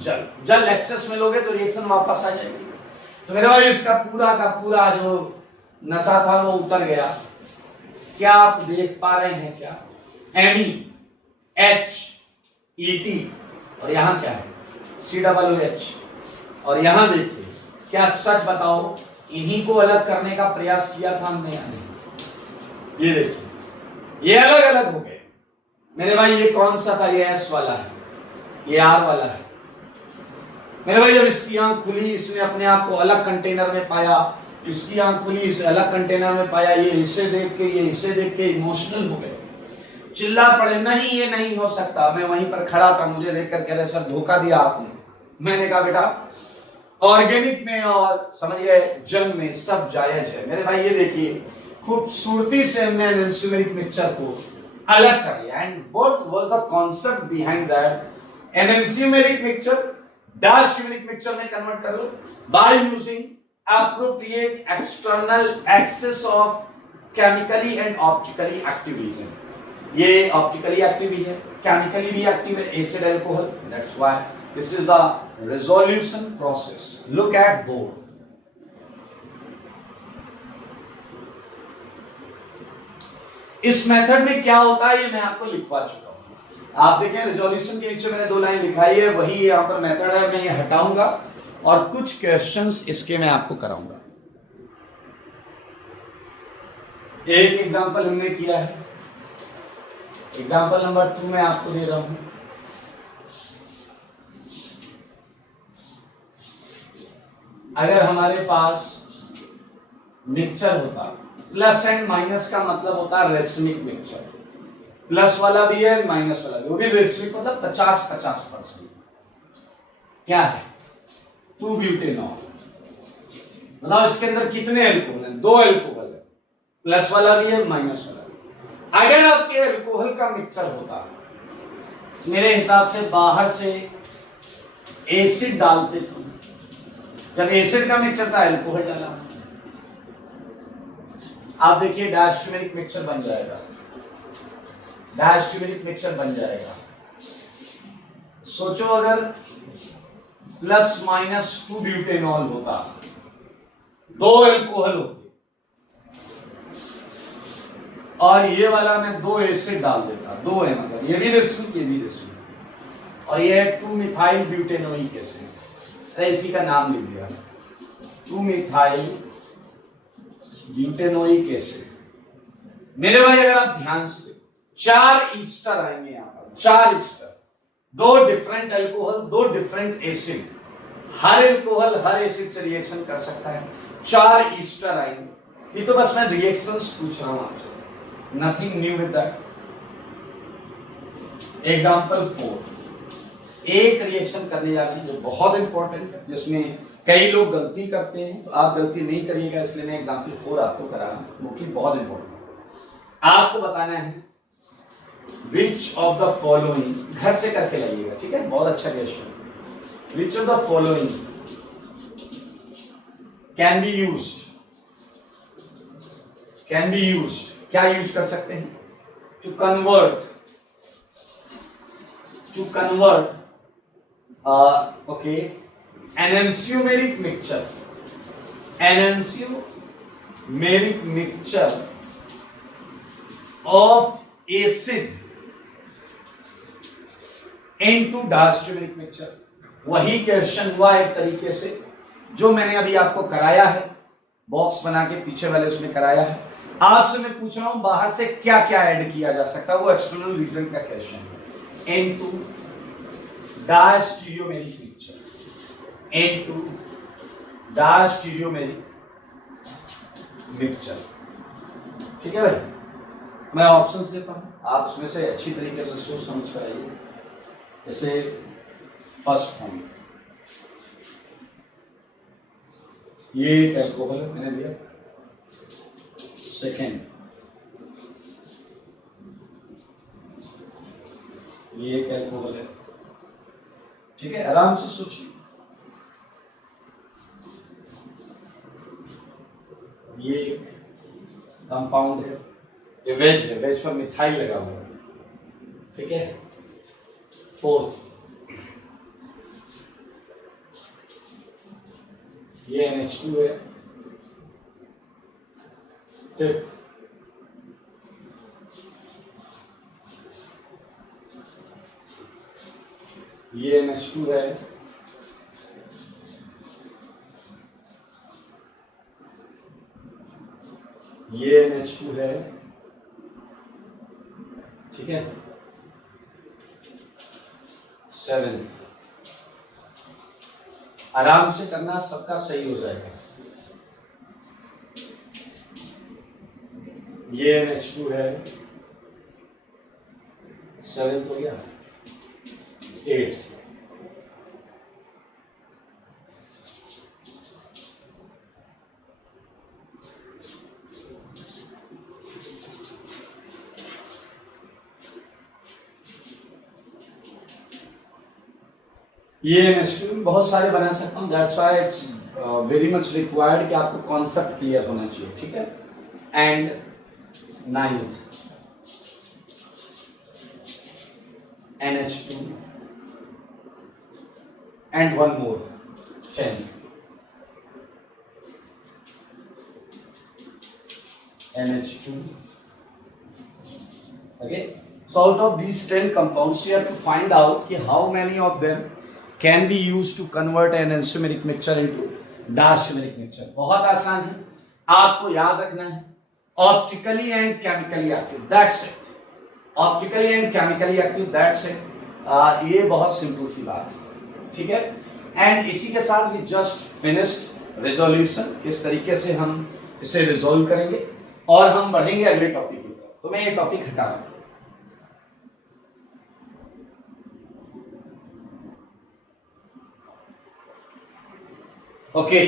जल एक्सेस में लोगे तो रिएक्शन वापस आ जाएगी। तो मेरे भाई इसका पूरा का पूरा जो नशा था वो उतर गया। क्या आप देख पा रहे हैं क्या? MEHET और यहां क्या है? COOH। और यहां देखिए, क्या सच बताओ इन्हीं को अलग करने का प्रयास किया था हमने या नहीं? ये देखिए, ये अलग अलग हो गए मेरे भाई। ये कौन सा था? ये S वाला है, ये R वाला है मेरे भाई। जब इसकी आंख खुली, इसने अपने आप को अलग कंटेनर में पाया, इसकी आंख खुली, इसे अलग कंटेनर में पाया। ये इसे देख के, ये इसे देख के इमोशनल हो गए, चिल्ला पड़े, नहीं ये नहीं हो सकता। मैं वहीं पर खड़ा था, मुझे देख कर कह रहे सर धोखा दिया आपने। मैंने कहा बेटा ऑर्गेनिक में और समझ गए जंग में सब जायज है मेरे भाई। ये देखिए खूबसूरती से हमने एनेंस्यूमेरिक मिक्सचर को अलग कर लिया। And what was the concept behind that? Enantiomeric mixture dash यूमेरिक मिक्सचर में कन्वर्ट कर लो by using appropriate external access of chemically and optically active reason। ये ऑप्टिकली एक्टिव भी है, केमिकली भी एक्टिव है, acid alcohol. That's why this is the resolution process. Look at board. इस मेथड में क्या होता है ये मैं आपको लिखवा चुका हूं। आप देखें रेजोल्यूशन के नीचे मैंने 2 लाइन लिखाई है, वही यहां पर मेथड है। मैं ये हटाऊंगा और कुछ क्वेश्चंस इसके मैं आपको कराऊंगा। एक एग्जांपल हमने किया है, एग्जांपल नंबर 2 मैं आपको दे रहा हूं। अगर हमारे पास मिक्सचर होता, प्लस एंड माइनस का मतलब होता है रेसमिक मिक्सचर। प्लस वाला भी है, माइनस वाला भी, वो भी रेसमिक मतलब 50-50%। क्या है? 2 ब्यूटेनॉल। मतलब इसके अंदर कितने अल्कोहल हैं? 2 अल्कोहल है, प्लस वाला भी है, माइनस वाला भी। अगर आपके अल्कोहल का मिक्सचर होता, मेरे हिसाब से बाहर से एसिड डालते थे। जब एसिड का मिक्सचर था, अल्कोहल डाला। आप देखिए डैश ट्यूमेरिक मिक्सचर बन जाएगा, डैश ट्यूमेरिक मिक्सचर बन जाएगा। सोचो अगर प्लस माइनस 2 ब्यूटेनॉल होता, 2 अल्कोहल होते, और ये वाला मैं 2 एसिड डाल देता। 2 है मतलब ये भी रेसमिक, ये भी रेसमिक, और ये है 2 मिथाइल ब्यूटेनोइक एसिड। अरे इसी का नाम लिख दिया, 2 मिथाइल ब्यूटेनोइक एसिड। मेरे भाई अगर आप ध्यान से 4 ईस्टर आएंगे यहां पर, 4 ester, 2 different alcohol, 2 different acid. हर अल्कोहल हर एसिड से रिएक्शन कर सकता है। 4 ईस्टर आएंगे। ये तो बस मैं रिएक्शंस पूछ रहा हूं आपसे, nothing new with that. Example 4, एक रिएक्शन करने जा रहे हैं जो बहुत इंपॉर्टेंट है, जिसमें कई लोग गलती करते हैं, तो आप गलती नहीं करिएगा, इसलिए मैं एग्जांपल 4 आपको करा रहा हूं, वो कि बहुत इंपॉर्टेंट है। आपको बताना है विच ऑफ द फॉलोइंग, घर से करके लाइएगा, ठीक है? बहुत अच्छा question. Which of the following can be used, can be used, क्या यूज कर सकते हैं? To convert okay enantiomeric mixture, enantiomeric mixture of acid into diastereomeric mixture. वही क्वेश्चन हुआ एक तरीके से जो मैंने अभी आपको कराया है, बॉक्स बना के पीछे वाले उसमें कराया है। आपसे मैं पूछ रहा हूं बाहर से क्या क्या ऐड किया जा सकता है, वो एक्सटर्नल रीजन का क्वेश्चन है। इनटू डायस्टीरियोमेरिक मिक्सचर, इनटू डायस्टीरियोमेरिक मिक्सचर, ठीक है भाई? मैं ऑप्शंस देता हूं, आप उसमें से अच्छी तरीके से सोच समझ कर आइए। जैसे फर्स्ट पॉइंट, ये एक अल्कोहल मैंने दिया। सेकेंड, ये एक अल्कोहल है, ठीक है? आराम से सोचिए। ये एक कंपाउंड है, ये वेज है, वेज पर मिथाइल लगा हुआ है, ठीक है? फोर्थ, ये NH2 है। फिफ्थ, ये NH2 है। ये NH2 है, ठीक है। सेवेंथ, आराम से करना, सबका सही हो जाएगा। ये NH2 है, सेवेंथ हो गया। एट्थ, ये NH2 बहुत सारे बना सकता हूं, that's why it's very much required कि आपको कॉन्सेप्ट क्लियर होना चाहिए, ठीक है। And ninth, NH2 and one more, 10th, NH2. Okay, so out of these 10 compounds you have to find out कि how many of them can be used to convert an enantiomeric mixture into diastereomeric mixture. बहुत आसान है, आपको याद रखना है optically and chemically active, that's it. Optically and chemically active, that's it. ये बहुत सिंपल सी बात है, ठीक है। एंड इसी के साथ वी जस्ट फिनिश्ड रेजोल्यूशन, किस तरीके से हम इसे रिजोल्व करेंगे और हम बढ़ेंगे अगले टॉपिक की तरफ। तो मैं ये टॉपिक हटा रहा हूं। ओके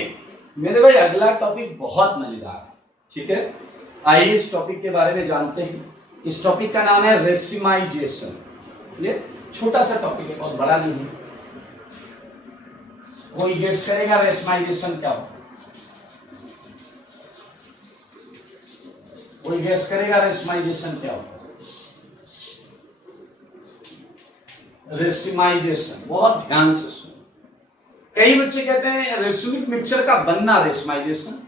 मेरे भाई, अगला टॉपिक बहुत मजेदार है, ठीक है। आइए इस टॉपिक के बारे में जानते हैं। इस टॉपिक का नाम है रेसिमाइजेशन। ये छोटा सा टॉपिक है, बहुत बड़ा नहीं है। कोई गेस करेगा रेसिमाइजेशन क्या हो? कोई गेस करेगा रेसिमाइजेशन क्या हो? रेसिमाइजेशन बहुत ध्यान से सुनो। कई बच्चे कहते हैं रेसिमिक मिक्सचर का बनना रेसिमाइजेशन,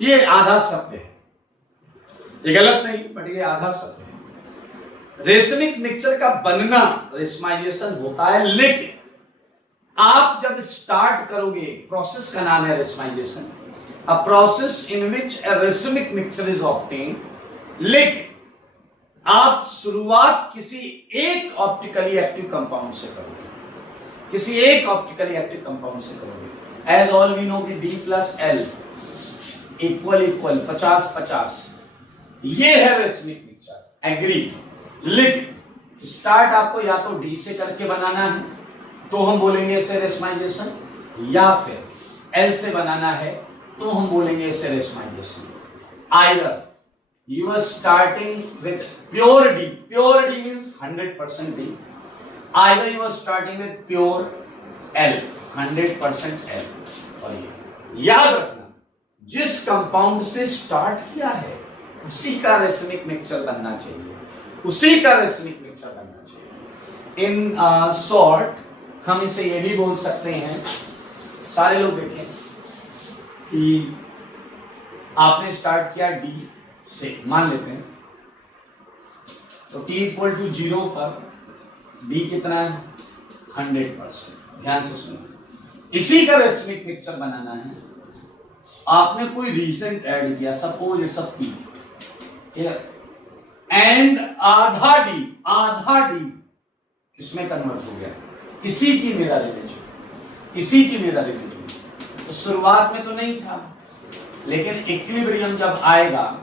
ये आधा सत्य है। ये गलत नहीं, बट ये आधा सत्य है। रेसिमिक मिक्सचर का बनना रेसिमाइजेशन होता है, लेकिन आप जब स्टार्ट करोगे, प्रोसेस का नाम है racemisation, a process in which a racemic mixture is obtained. लेकिन आप शुरुआत किसी एक ऑप्टिकली एक्टिव कंपाउंड से करोगे, किसी एक ऑप्टिकली एक्टिव कंपाउंड से करोगे। एज ऑल वी नो कि D plus L equal equal 50-50, ये है रेसिमिक मिक्सचर, एग्री। लेकिन स्टार्ट आपको या तो D से करके बनाना है तो हम बोलेंगे इसे रेसिमाइजेशन, या फिर L से बनाना है तो हम बोलेंगे इसे racemisation. Either you are starting with pure D, pure D means 100% D, either you are starting with pure L, 100% L। और ये याद रखना, जिस कंपाउंड से स्टार्ट किया है उसी का रेसिमिक मिक्सचर बनना चाहिए, उसी का रेसिमिक मिक्सचर बनना चाहिए। इन शॉर्ट हम इसे ये भी बोल सकते हैं, सारे लोग देखें कि आपने स्टार्ट किया D से, मान लेते हैं, तो T इक्वल टू 0 पर D कितना है? 100%। ध्यान से सुनो, इसी का रेसिमिक मिक्सचर बनाना है। आपने कोई रीसेंट ऐड किया, suppose it's a P and आधा D किसमें कन्वर्ट हो गया? इसी की मिरर इमेज, इसी की मिरर इमेज। तो शुरुआत में तो नहीं था, लेकिन इक्विलिब्रियम जब आएगा,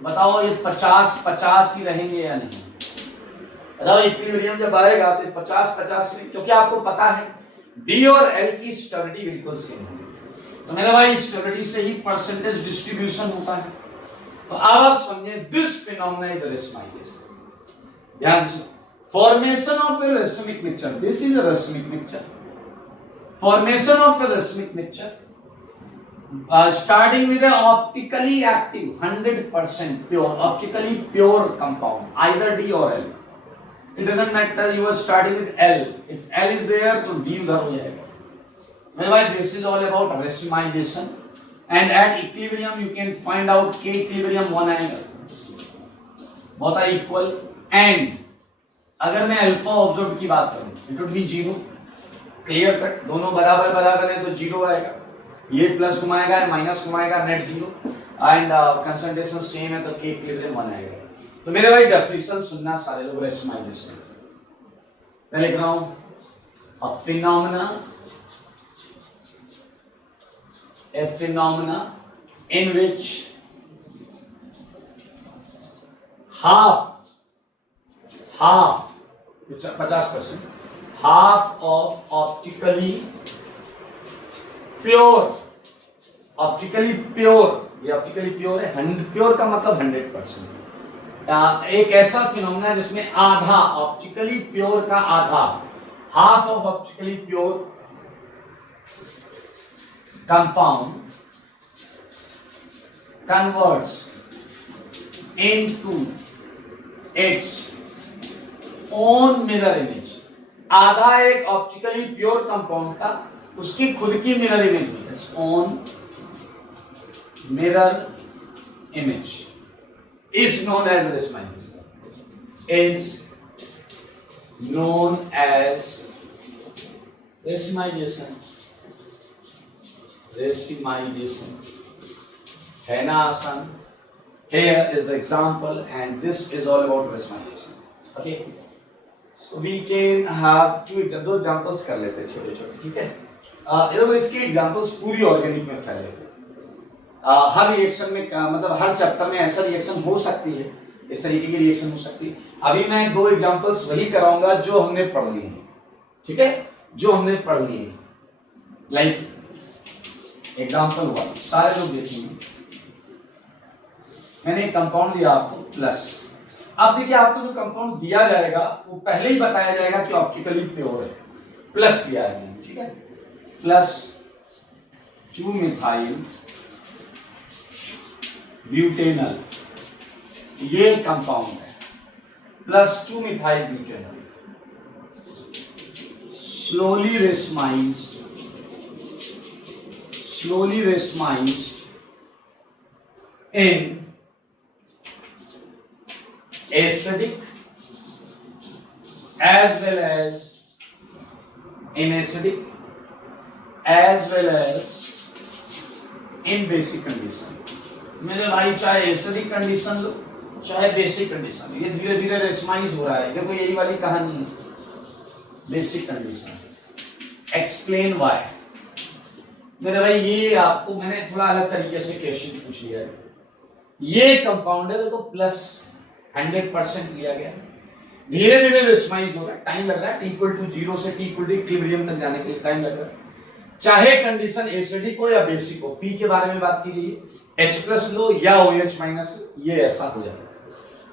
बताओ ये 50-50 ही रहेंगे या नहीं? बताओ इक्विलिब्रियम जब आएगा तो 50-50 ही, क्योंकि आपको पता है D और L की स्टेबिलिटी बिल्कुल सेम है। तो मेरा भाई स्टेबिलिटी से ही परसेंटेज डिस्ट्रीब्यूशन होता है। तो अब आप समझे, दिस फिनोमेना इज रेसिमाइजेशन। ध्यान से, formation of A racemic mixture, this is a racemic mixture. Formation of A racemic mixture starting with a optically active 100% pure, optically pure compound, either D or L. It doesn't matter, you are starting with L. If L is there, तो D उधर हो जाएगा। Well, why this is all about racemization, and at equilibrium you can find out K equilibrium one angle, both are equal, and अगर मैं alpha observe की बात करूं it would be zero, clear cut, दोनों बराबर बराबर है तो जीरो आएगा, ये प्लस घुमाएगा माइनस घुमाएगा net zero, and concentration same है तो K इक्विलिब्रियम वन आएगा। तो मेरे भाई डेफिनेशन सुनना सारे लोग रेशमाइजेशन। मैं लिख रहा हूं a phenomena in which half 50%, half of optically pure, ये ऑप्टिकली प्योर है, प्योर का मतलब 100%, एक ऐसा फिनोमेना है जिसमें आधा ऑप्टिकली प्योर का आधा, half of optically pure compound converts into its own mirror image. आधा एक ऑप्टिकली प्योर कंपाउंड का उसकी खुद की मिरर इमेज में, its own mirror image is known as racemization, is known as racemization है ना आसान। Here is the example and this is all about racemization. Okay, so we can have दो examples कर लेते हैं छोटे छोटे, ठीक है। देखो इसके examples पूरी ऑर्गेनिक में फैले हुए, हर रिएक्शन में मतलब हर चैप्टर में ऐसा रिएक्शन हो सकती है, इस तरीके की रिएक्शन हो सकती है। अभी मैं दो एग्जांपल्स वही कराऊंगा जो हमने पढ़ लिए हैं, ठीक है, जो हमने पढ़ लिए हैं। लाइक एग्जांपल 1 सारे लोग देखेंगे, मैंने एक कंपाउंड दिया आपको प्लस। अब देखिए आपको जो कंपाउंड दिया जाएगा वो पहले ही बताया जाएगा कि ऑप्टिकली प्योर है, प्लस दिया है, ठीक है, प्लस 2 मिथाइल ब्यूटेनल, ये कंपाउंड है, plus 2 methyl butanal, slowly racemized in acidic as well as in basic condition। मेरे भाई चाहे एसिडिक कंडीशन लो चाहे बेसिक कंडीशन लो, ये धीरे धीरे रेशमाइज हो रहा है। देखो यही वाली कहानी है, बेसिक कंडीशन। Explain why. मेरे भाई ये आपको मैंने थोड़ा अलग तरीके से क्वेश्चन पूछ लिया है। ये कंपाउंड है, देखो प्लस 100% लिया गया, धीरे धीरे रेशमाइज हो रहा है, टाइम लग रहा है, t=0 से t=इक्विलिब्रियम तक जाने के लिए टाइम लग रहा है। चाहे कंडीशन एसिडिक हो या बेसिक हो, पी के बारे में बात की गई है, H+ लो या OH- लो, ये ऐसा हो जाएगा।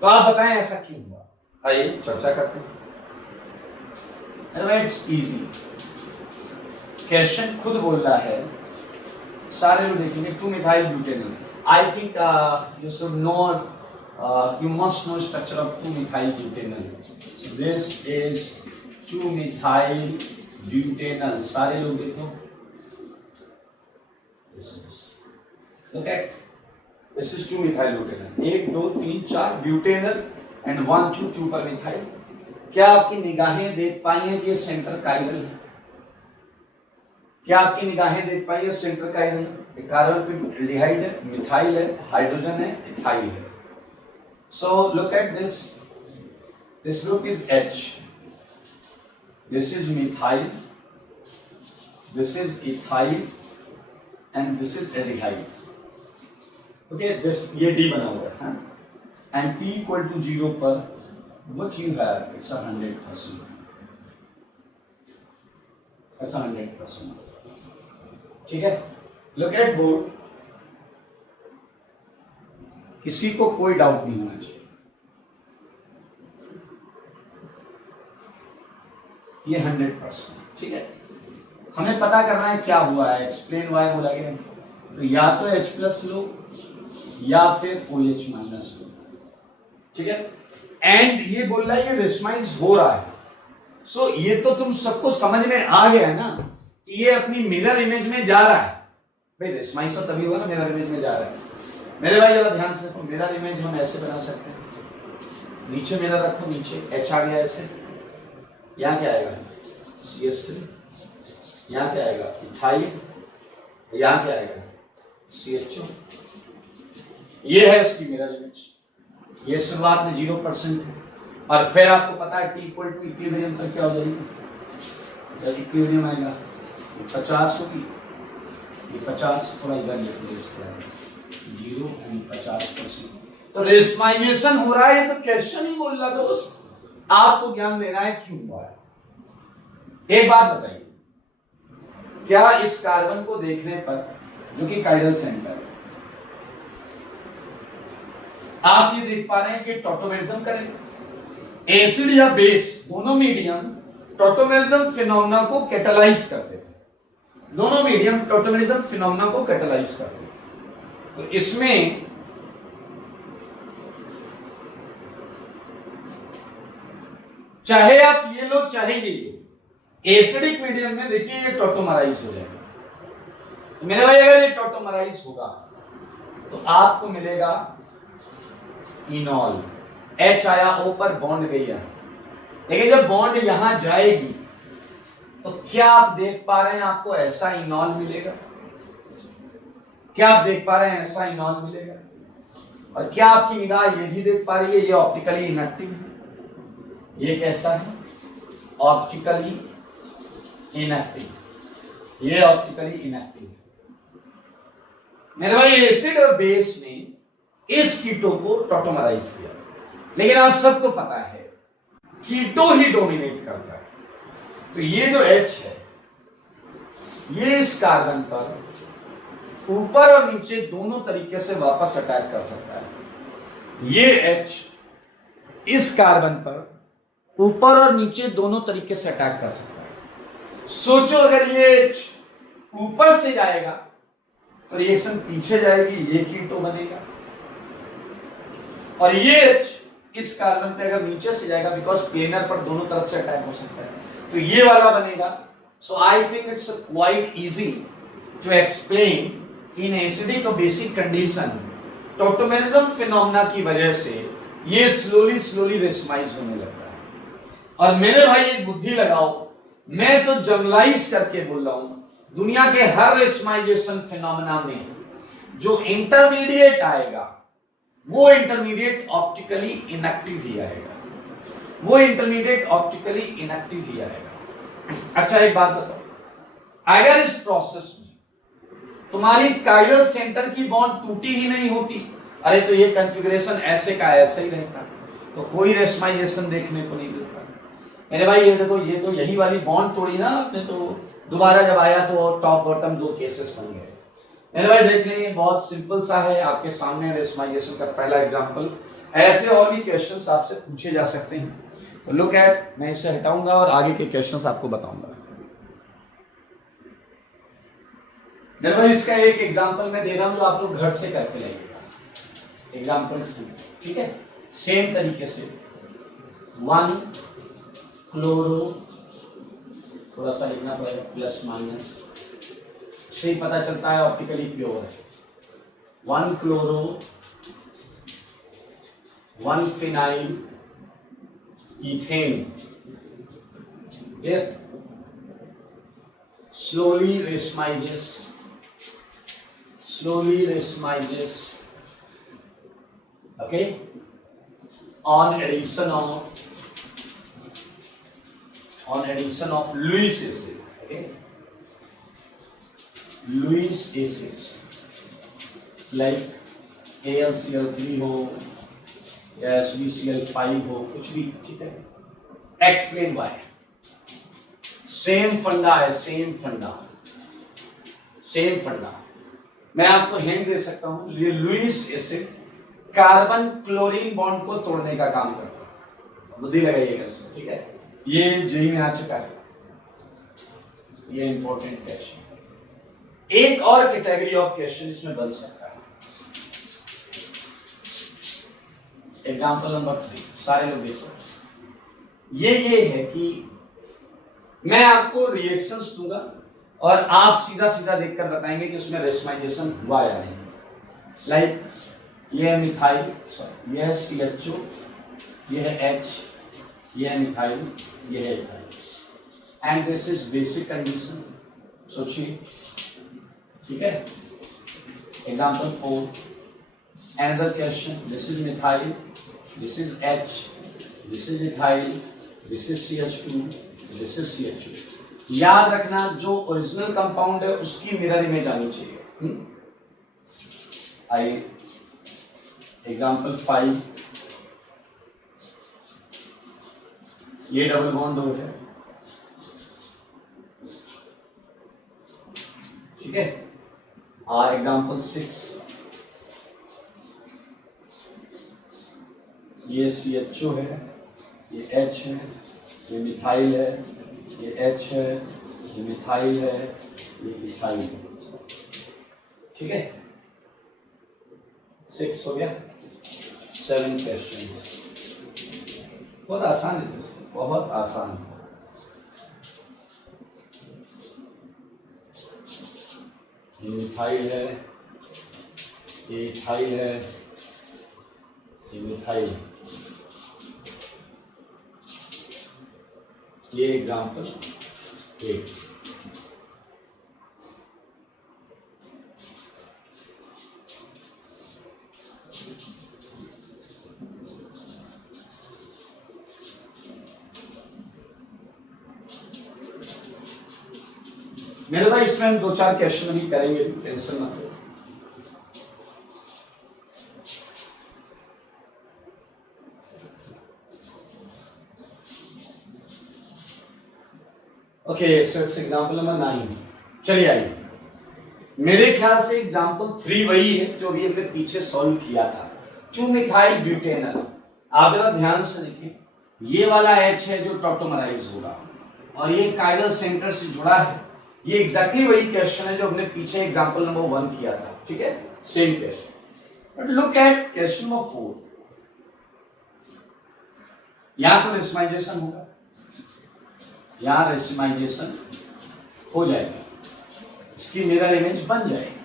तो आप बताएं ऐसा क्यों हुआ, आइए चर्चा करते हैं। इट्स इजी, क्वेश्चन खुद बोल रहा है, सारे लोग देखेंगे 2 methyl butanal. I think you should know, you must know structure of 2 methyl butanol. So this is 2 methyl butanol, सारे लोग देखो, look at this is 2 methyl butanol, 1 2 3 4 butanol and 1 2 पर मिथाइल। क्या आपकी निगाहें देख पाई हैं कि ये सेंटर काइरल है? क्या आपकी निगाहें देख पाई है सेंटर काइरल? कार्बन पे एल्डिहाइड है, मिथाइल है, हाइड्रोजन है, इथाइल है। So look at this. This group is H. This is methyl. This is ethyl, and this is aldehyde. Okay, this ये D बना हुआ है, and t=0 पर what you have? It's 100%. It's 100%. ठीक है? Look at board. किसी को कोई डाउट नहीं होना चाहिए, ये 100%, ठीक है। हमें पता करना है क्या हुआ है, एक्सप्लेन व्हाई बोला गया, तो या तो H+ लो या फिर OH- लो, ठीक है। एंड ये बोल रहा है ये रेशमाइज हो रहा है। सो ये तो तुम सबको समझ में आ गया है ना कि ये अपनी मिरर इमेज में जा रहा है। भाई रेशमाइज तो तभी हुआ ना मिरर इमेज में जा रहा है। मेरे भाई जरा ध्यान से देखो, मिरर इमेज हम ऐसे बना सकते हैं, नीचे मिरर रखो, नीचे H आ गया ऐसे, यहाँ क्या आएगा CH3, यहाँ क्या आएगा इथाइल, यहाँ क्या आएगा CHO। ये है इसकी मिरर इमेज। ये शुरुआत में 0% है और फिर आपको पता है T इक्वल टू इक्विलिब्रियम तक क्या हो जाएगी, जब इक्विलिब्रियम आएगा 50 होगी, ये 50 थोड़ा इधर लिख इसका 0 एंड 50%। तो रेशमाइजेशन हो रहा है, ये तो क्वेश्चन ही बोल रहा दोस्त, आपको ज्ञान देना है क्यों हुआ है। एक बात बताइए, क्या इस कार्बन को देखने पर, जो कि कायरल सेंटर है, आप ये देख पा रहे हैं कि टॉटोमेरिज्म करेंगे। एसिड या बेस दोनों मीडियम टॉटोमेरिज्म फिनोमेना को कैटालाइज करते थे, दोनों मीडियम टॉटोमेरिज्म फिनोमेना को कैटालाइज करते थे। तो इसमें चाहे आप ये लो चाहे ये लो, एसिडिक मीडियम में देखिए ये टॉटोमराइज हो जाएगा। तो मेरे भाई अगर ये टॉटोमराइज होगा तो आपको मिलेगा इनॉल। H आया O पर, बॉन्ड गई है, लेकिन जब बॉन्ड यहां जाएगी तो क्या आप देख पा रहे हैं आपको ऐसा इनॉल मिलेगा? क्या आप देख पा रहे हैं ऐसा इनॉल मिलेगा? और क्या आपकी निगाह ये भी देख पा रही है ये ऑप्टिकली इनएक्टिव है? ये कैसा है? Optically inactive. ये ऑप्टिकली इनएक्टिव है। मेरे भाई एसिड और बेस ने इस कीटो को टॉटोमराइज किया, लेकिन आप सबको पता है कीटो ही डोमिनेट करता है। तो ये जो H है ये इस कार्बन पर ऊपर और नीचे दोनों तरीके से वापस अटैक कर सकता है। ये H इस कार्बन पर ऊपर और नीचे दोनों तरीके से अटैक कर सकता है। सोचो अगर ये H ऊपर से जाएगा तो रिएक्शन पीछे जाएगी, ये कीटो बनेगा, और ये H इस कार्बन पे अगर नीचे से जाएगा, बिकॉज प्लेनर पर दोनों तरफ से अटैक हो सकता है, तो ये वाला बनेगा। So I think it's quite easy to explain in acidic और बेसिक कंडीशन टॉटोमेरिज्म फिनोमेना की वजह से ये स्लोली स्लोली रेशमाइज होने लगता है। और मेरे भाई एक बुद्धि लगाओ, मैं तो जनरलाइज करके बोल रहा हूं, दुनिया के हर रेशमाइजेशन फिनोमेना में जो इंटरमीडिएट आएगा वो इंटरमीडिएट ऑप्टिकली इनएक्टिव ही आएगा, वो इंटरमीडिएट ऑप्टिकली इनएक्टिव ही आएगा। अच्छा एक बात बताओ, अगर इस प्रोसेस में तुम्हारी काइरल सेंटर की बॉन्ड टूटी ही नहीं होती, अरे तो ये कॉन्फ़िगरेशन ऐसे का ऐसा ही रहता, तो कोई रेशमाइजेशन देखने को नहीं मिलता। मेरे भाई ये देखो, ये तो यही वाली बॉन्ड तोड़ी ना आपने, तो दोबारा जब आया तो टॉप बॉटम दो केसेस बन गए। मेरे भाई देख लें, बहुत सिंपल सा है आपके सामने रेशमाइजेशन का पहला एग्जांपल। ऐसे और भी क्वेश्चंस आपसे पूछे जा सकते हैं, तो लुक एट, मैं इसे हटाऊंगा और आगे के क्वेश्चंस आपको बताऊंगा। मेरे भाई इसका एक एग्जांपल मैं दे रहा हूं जो आप लोग घर से करके लाइएगा। एग्जांपल 2, ठीक है, सेम तरीके से 1 क्लोरो, थोड़ा सा लिखना पड़ेगा प्लस माइनस, से पता चलता है ऑप्टिकली प्योर है। 1 chloro 1 phenyl ethane, slowly racemizes, okay, on addition of Lewis acid, okay, Lewis acids like AlCl3 हो या SbCl5 हो, कुछ भी, ठीक है। एक्सप्लेन वाई, सेम फंडा है, सेम फंडा। मैं आपको हिंट दे सकता हूं, ये Lewis acid carbon chlorine bond को तोड़ने का काम करता है, बुद्धि लगाइएगा इससे, ठीक है। ये जेई में आ चुका है, ये इंपॉर्टेंट क्वेश्चन। एक और कैटेगरी ऑफ क्वेश्चन इसमें बन सकता है। एग्जाम्पल नंबर 3, सारे लोग देखो, ये है कि मैं आपको रिएक्शंस दूंगा और आप सीधा सीधा देखकर बताएंगे कि उसमें रेशमाइजेशन हुआ या नहीं। लाइक ये है मिथाइल, सॉरी ये है CHO, ये है H, ये है मिथाइल, ये है ethyl, and this is basic condition. सोचिए, ठीक है। Example 4, another question, this is methyl, this is H, this is ethyl, this is CH2, this is CH2। याद रखना जो ओरिजिनल कंपाउंड है उसकी मिरर इमेज आनी चाहिए। आइए एग्जाम्पल 5, ये डबल बॉन्ड हो है, ठीक है। एग्जाम्पल 6, ये CHO है, ये H है, ये मिथाइल है, ये H है, ये मिथाइल है, ये इथाइल है, ठीक है। 6 हो गया। 7 क्वेश्चंस, बहुत आसान है दोस्तों, बहुत आसान है। ये मिथाइल है, ये इथाइल है, ये मिथाइल है। ये एग्जाम्पल 8। मेरे भाई इसमें हम 2-4 क्वेश्चन भी करेंगे, टेंशन मत लो। Okay, so it's example number 9। चलिए आइए, मेरे ख्याल से एग्जांपल 3 वही है जो भी हमने पीछे सॉल्व किया था, 2-मिथाइल ब्यूटेनॉल। आप जरा ध्यान से देखिए, ये वाला H है जो टॉटोमराइज होगा और ये कायरल सेंटर से जुड़ा है। ये एग्जैक्टली वही क्वेश्चन है जो हमने पीछे एग्जांपल नंबर 1 किया था, ठीक है, same question. But look at question number 4। यहां तो रेशमाइजेशन होगा, यहां रेशमाइजेशन हो जाएगा, इसकी मिरर इमेज बन जाएगी।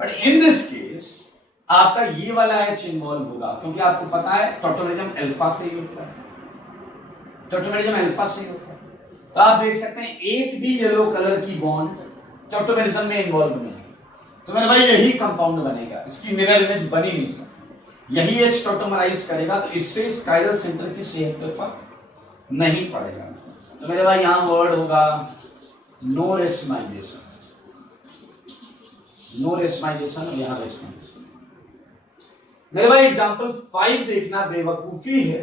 बट इन दिस केस आपका ये वाला H इन्वॉल्व होगा, क्योंकि आपको पता है टॉटोमेरिज्म अल्फा से ही होता है, टॉटोमेरिज्म अल्फा से ही होता है। तो आप देख सकते हैं एक भी येलो कलर की बॉन्ड टॉटोमेरिज्म में इन्वॉल्व नहीं है, तो मेरे भाई यही कंपाउंड बनेगा, इसकी मिरर इमेज बन ही नहीं सकती। यही H टॉटोमराइज करेगा, तो इससे इस कायरल सेंटर की सेहत पर फर्क नहीं पड़ेगा। तो मेरे भाई यहां वर्ड होगा नो रेशमाइजेशन, नो रेशमाइजेशन, और यहां रेशमाइजेशन। मेरे भाई एग्जांपल 5 देखना बेवकूफी है,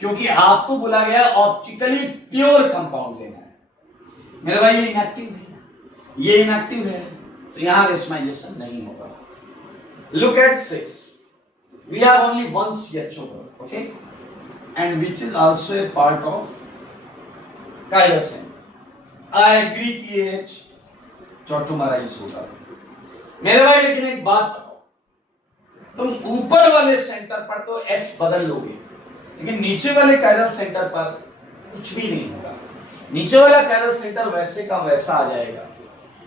क्योंकि आपको बोला गया ऑप्टिकली प्योर कंपाउंड लेना है। मेरे भाई ये इनएक्टिव है, ये इनएक्टिव है, तो यहां रेशमाइजेशन नहीं होगा। Look at 6, we have only one CHO, okay, and which is also a part of chiral centre. I agree कि H टॉटोमराइज होगा। मेरे भाई लेकिन एक बात बताओ, तुम ऊपर वाले सेंटर पर तो H बदल लोगे, लेकिन नीचे वाले कायरल सेंटर पर कुछ भी नहीं होगा। नीचे वाला कायरल सेंटर वैसे का वैसा आ जाएगा।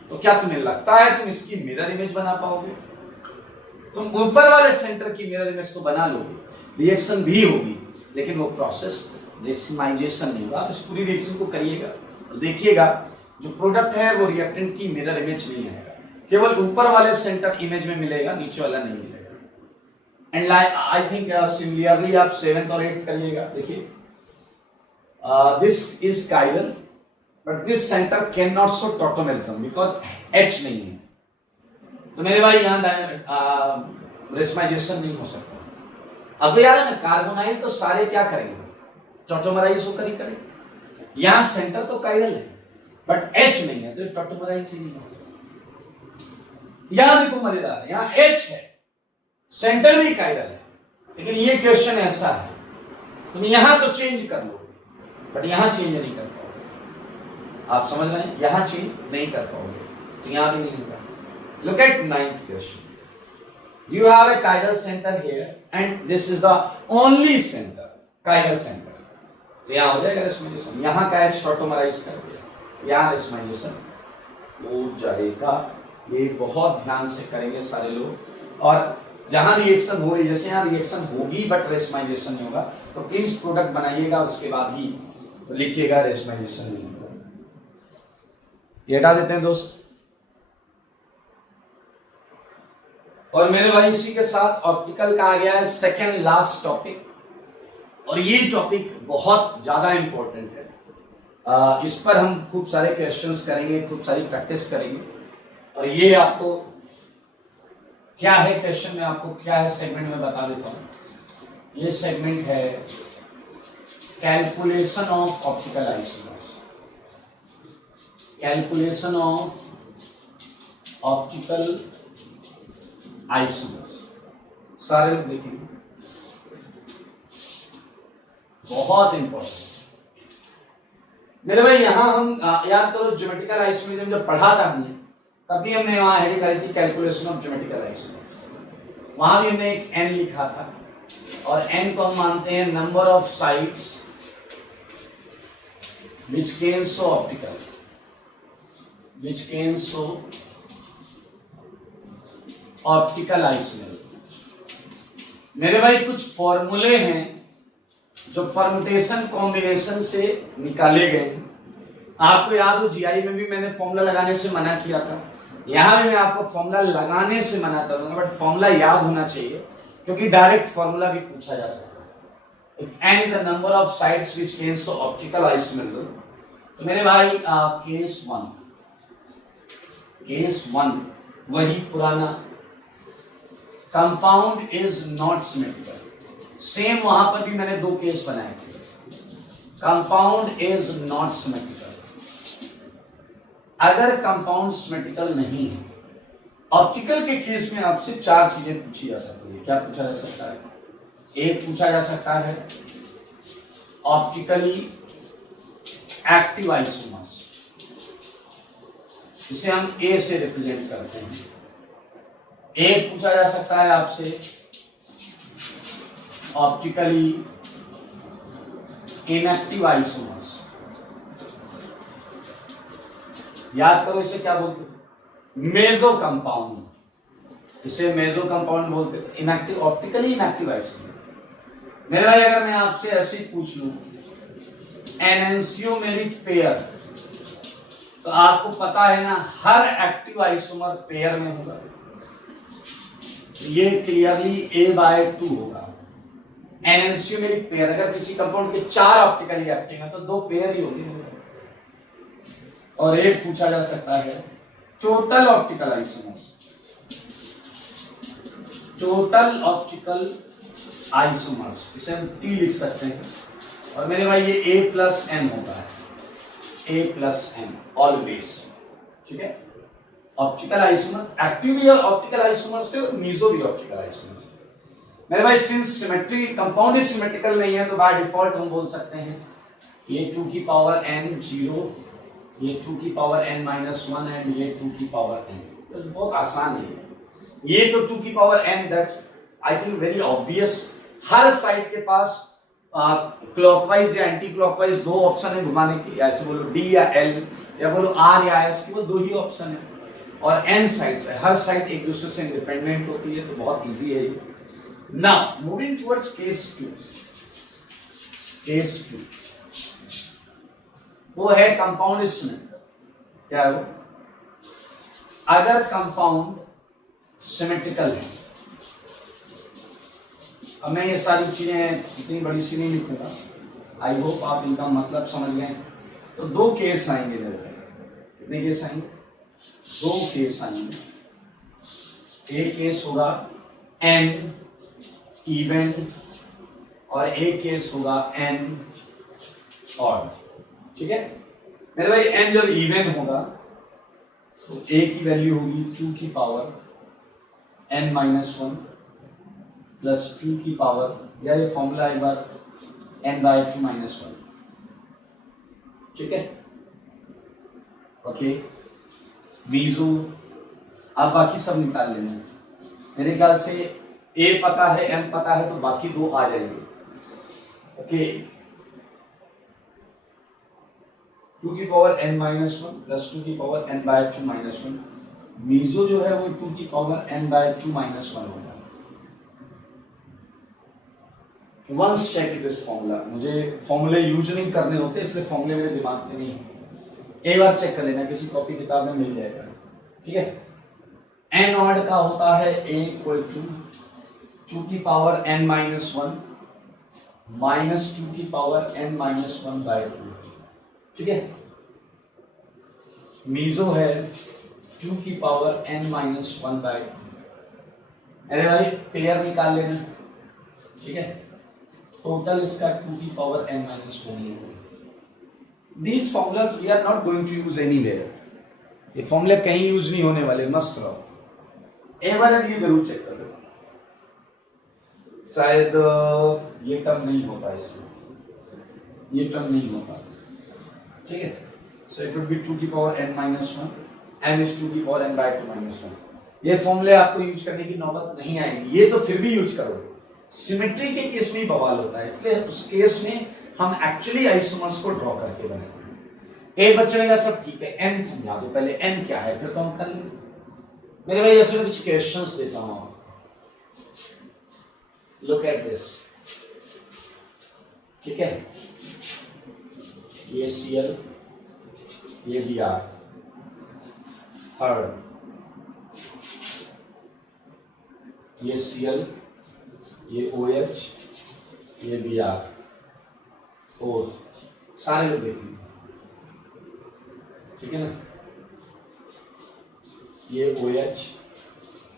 तो क्या तुम्हें लगता है तुम इसकी मिरर इमेज बना पाओगे? तुम ऊपर वाले सेंटर की मिरर इमेज तो बना लोगे, रिएक्शन भी होगी, लेकिन वो प्रोसेस रेशमाइजेशन नहीं होगा। इस पूरी रिएक्शन को करिएगा, देखिएगा जो प्रोडक्ट है वो रिएक्टेंट की मिरर इमेज नहीं आएगा, केवल ऊपर वाले सेंटर इमेज में मिलेगा, नीचे वाला नहीं मिलेगा। And like I think similarly आप 7th और 8th करिएगा। देखिए, this is chiral, but this centre can not show tautomerism because H नहीं है। तो मेरे भाई यहां रेशमाइजेशन नहीं हो सकता। अब यार है ना, कार्बोनाइल तो सारे क्या करेंगे, टॉटोमराइज होकर ही करेंगे। यहां सेंटर तो कायरल है, बट H नहीं है, तो टॉटोमराइज ही नहीं होगा। यहां देखो मजेदार है, यहां H है, सेंटर भी कायरल है, लेकिन ये क्वेश्चन ऐसा है, तुम यहां तो चेंज कर लो, बट यहां चेंज नहीं कर पाओगे। आप समझ रहे हैं, यहां चेंज नहीं कर पाओगे, तो यहां भी नहीं होगा। Look eight 9th question, you have a chiral center here and this is the only center, chiral center, तो यहां हो जाएगा रेशमाइजेशन। यहां का H टॉटोमराइज कर दिया, यहां रेशमाइजेशन हो जाएगा। ये बहुत ध्यान से करेंगे सारे लोग। और जहां रिएक्शन हो रही, जैसे यहाँ रिएक्शन होगी बट रेशमाइजेशन नहीं होगा, तो प्लीज प्रोडक्ट बनाइएगा, उसके बाद ही लिखिएगा रेशमाइजेशन नहीं होगा। ये हटा देते हैं दोस्त। और मेरे भाई इसी के साथ ऑप्टिकल का आ गया है सेकेंड लास्ट टॉपिक, और ये टॉपिक बहुत ज्यादा इंपॉर्टेंट है। इस पर हम खूब सारे क्वेश्चंस करेंगे, खूब सारी प्रैक्टिस करेंगे। और ये आपको क्या है क्वेश्चन में, आपको क्या है सेगमेंट में बता देता हूं। ये सेगमेंट है calculation of optical isomers. Calculation of optical isomers, सारे लोग देखेंगे, बहुत इंपॉर्टेंट। मेरे भाई यहां हम याद करो ज्योमेट्रिकल आइसोमरिज्म जब पढ़ा था हमने, तभी हमने वहां हेडिंग करी थी कैलकुलेशन ऑफ ज्योमेट्रिकल आइसोमर्स। वहां भी हमने एक एन लिखा था, और एन को हम मानते हैं number of sites which can show optical, which can show optical isomer। मेरे भाई कुछ फॉर्मूले हैं जो परमुटेशन कॉम्बिनेशन से निकाले गए हैं। आपको याद हो जीआई में भी मैंने फॉर्मूला लगाने से मना किया था, यहां भी मैं आपको फॉर्मूला लगाने से मना करूंगा, बट फॉर्मूला याद होना चाहिए, क्योंकि डायरेक्ट फॉर्मूला भी पूछा जा सकता है। If n is the number of sites which can show optical isomerism, तो मेरे भाई केस वन वही पुराना, compound is not symmetrical. Same वहां पर भी मैंने दो केस बनाए थे, कंपाउंड इज नॉट सिमेट्रिकल। अगर कंपाउंड सिमेट्रिकल नहीं है, ऑप्टिकल के केस में आपसे चार चीजें पूछी जा सकती है। क्या पूछा जा सकता है? एक पूछा जा सकता है ऑप्टिकली एक्टिव आइसोमर्स, इसे हम ए से रिप्रेजेंट करते हैं। एक पूछा जा सकता है आपसे ऑप्टिकली इनएक्टिव आइसोमर्स। याद करो इसे क्या बोलते थे? मेजो कंपाउंड। इसे मेजो कंपाउंड बोलते थे, इनएक्टिव, ऑप्टिकली इनएक्टिव आइसोमर। मेरे भाई अगर मैं आपसे ऐसे ही पूछ लूं एनेंशियोमेरिक पेयर, तो आपको पता है ना हर एक्टिव आइसोमर पेयर में होगा, ये क्लियरली A/2 होगा। एनेंशियोमेरिक पेयर, अगर किसी कंपाउंड के चार ऑप्टिकली एक्टिव है तो दो पेयर ही होंगे। और एक पूछा जा सकता है total optical isomers, total optical isomers, इसे हम T लिख सकते हैं। और मेरे भाई ये A+N होता है, A+N ऑलवेज, ठीक है। ऑप्टिकल आइसोमर्स एक्टिव भी ऑप्टिकल आइसोमर्स है और मीजो भी ऑप्टिकल आइसोमर्स। मेरे भाई सिंस सिमेट्री कंपाउंड सिमेट्रिकल नहीं है, तो बाय डिफॉल्ट हम बोल सकते हैं ये 2 की पावर n 0, ये 2 की पावर n-1 एंड ये 2 की पावर n। तो बहुत आसान है ये तो 2 की power n, that's I think very obvious. Her side के पास क्लॉकवाइज या एंटी क्लॉकवाइज दो ऑप्शन है घुमाने के, या ऐसे बोलो D या L या बोलो R या S, की वो दो ही ऑप्शन है। और n साइड्स है, हर साइड एक दूसरे से इंडिपेंडेंट होती है, तो बहुत इजी है ये। Now moving towards case 2। Case 2 वो है कंपाउंड सिमेट्रिकल। क्या है वो? अगर कंपाउंड सिमेट्रिकल है, अब मैं ये सारी चीजें इतनी बड़ी सी नहीं लिखूंगा, आई होप आप इनका मतलब समझ गए। तो दो केस आएंगे मेरे, कितने केस आएंगे? दो केस आएंगे। एक केस होगा n इवन और एक केस होगा n ऑड, ठीक है। मेरे भाई n जब इवन होगा तो a की वैल्यू होगी 2 की पावर n-1 प्लस 2 की पावर, या ये फॉर्मूला एक बार n/2-1, ठीक है। ओके, मीजो, आप बाकी सब निकाल लेना। मेरे ख्याल से a पता है, m पता है, तो बाकी दो आ जाएंगे। ओके, 2 की पावर n माइनस 1 प्लस 2 की पावर n बाय 2 माइनस 1। मीजो जो है वो 2 की पावर n बाय 2 माइनस 1 होगा। Once check it is formula, मुझे फॉर्मूले यूज नहीं करने होते इसलिए फॉर्मूले मेरे दिमाग में नहीं है। एक बार चेक कर लेना, किसी कॉपी किताब में मिल जाएगा, ठीक है। n ऑड का होता है a इक्वल टू 2 की पावर n माइनस 1 माइनस 2 की पावर n माइनस 1 बाय 2, ठीक है। मीजो है 2 की पावर n माइनस 1 बाय 2। अरे भाई पेयर निकाल लेना, ठीक है। टोटल इसका 2 की पावर n माइनस 1 है। These formulas we are not going to use anywhere. ये फॉर्मूले कहीं यूज नहीं होने वाले, मस्त रहो। एक बार ये जरूर चेक कर लो, शायद ये टर्म नहीं होता इसमें, ये टर्म नहीं होता, ठीक है। सो इट वुड बी 2 की power n minus 1 m is 2 की पावर n बाय 2 माइनस 1। ये फॉर्मूले आपको यूज करने की नौबत नहीं आएगी, ये तो फिर भी यूज करोगे। सिमेट्री के केस में बवाल होता है, इसलिए उस केस में हम एक्चुअली आइसोमर्स को ड्रॉ करके बनाएंगे। एक बच्चे ने सब ठीक है, n समझा दो पहले, n क्या है फिर तो हम कर लेंगे। मेरे भाई ऐसे कुछ क्वेश्चंस देता हूं, लुक एट दिस, ठीक है। ये Cl, ये Br, थर्ड ये Cl, ये OH, ये Br, फोर्थ। सारे लोग देखेंगे, ठीक है ना। ये OH,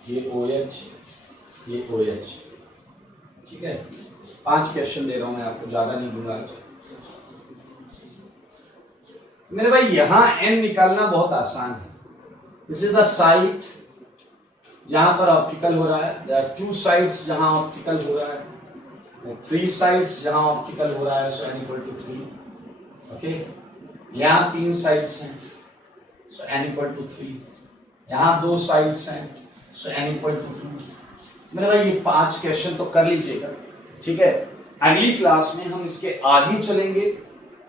ये OH, ये OH, ठीक है। 5 क्वेश्चन दे रहा हूं मैं आपको, ज्यादा नहीं दूंगा आज। मेरे भाई यहां n निकालना बहुत आसान है। दिस इज द साइट जहां पर ऑप्टिकल हो रहा है, देयर आर 2 साइड्स जहां ऑप्टिकल हो रहा है, 3 साइड्स जहां ऑप्टिकल हो रहा है, सो n इक्वल टू 3, ओके। यहां 3 साइड्स हैं, सो n इक्वल टू 3। यहां 2 साइड्स हैं, सो n इक्वल टू 2। मेरे भाई ये 5 क्वेश्चन तो कर लीजिएगा, ठीक है। अगली क्लास में हम इसके आगे चलेंगे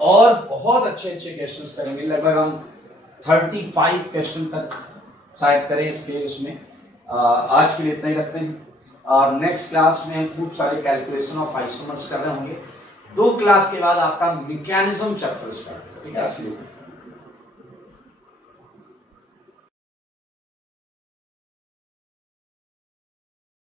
और बहुत अच्छे अच्छे क्वेश्चंस करेंगे। लगभग हम 35 क्वेश्चन तक शायद करें इसके उसमें। आज के लिए इतना ही रखते हैं, और नेक्स्ट क्लास में हम खूब सारे कैलकुलेशन ऑफ आइसोमर्स कर रहे होंगे। 2 क्लास के बाद आपका मैकेनिज्म चैप्टर स्टार्ट, ठीक है।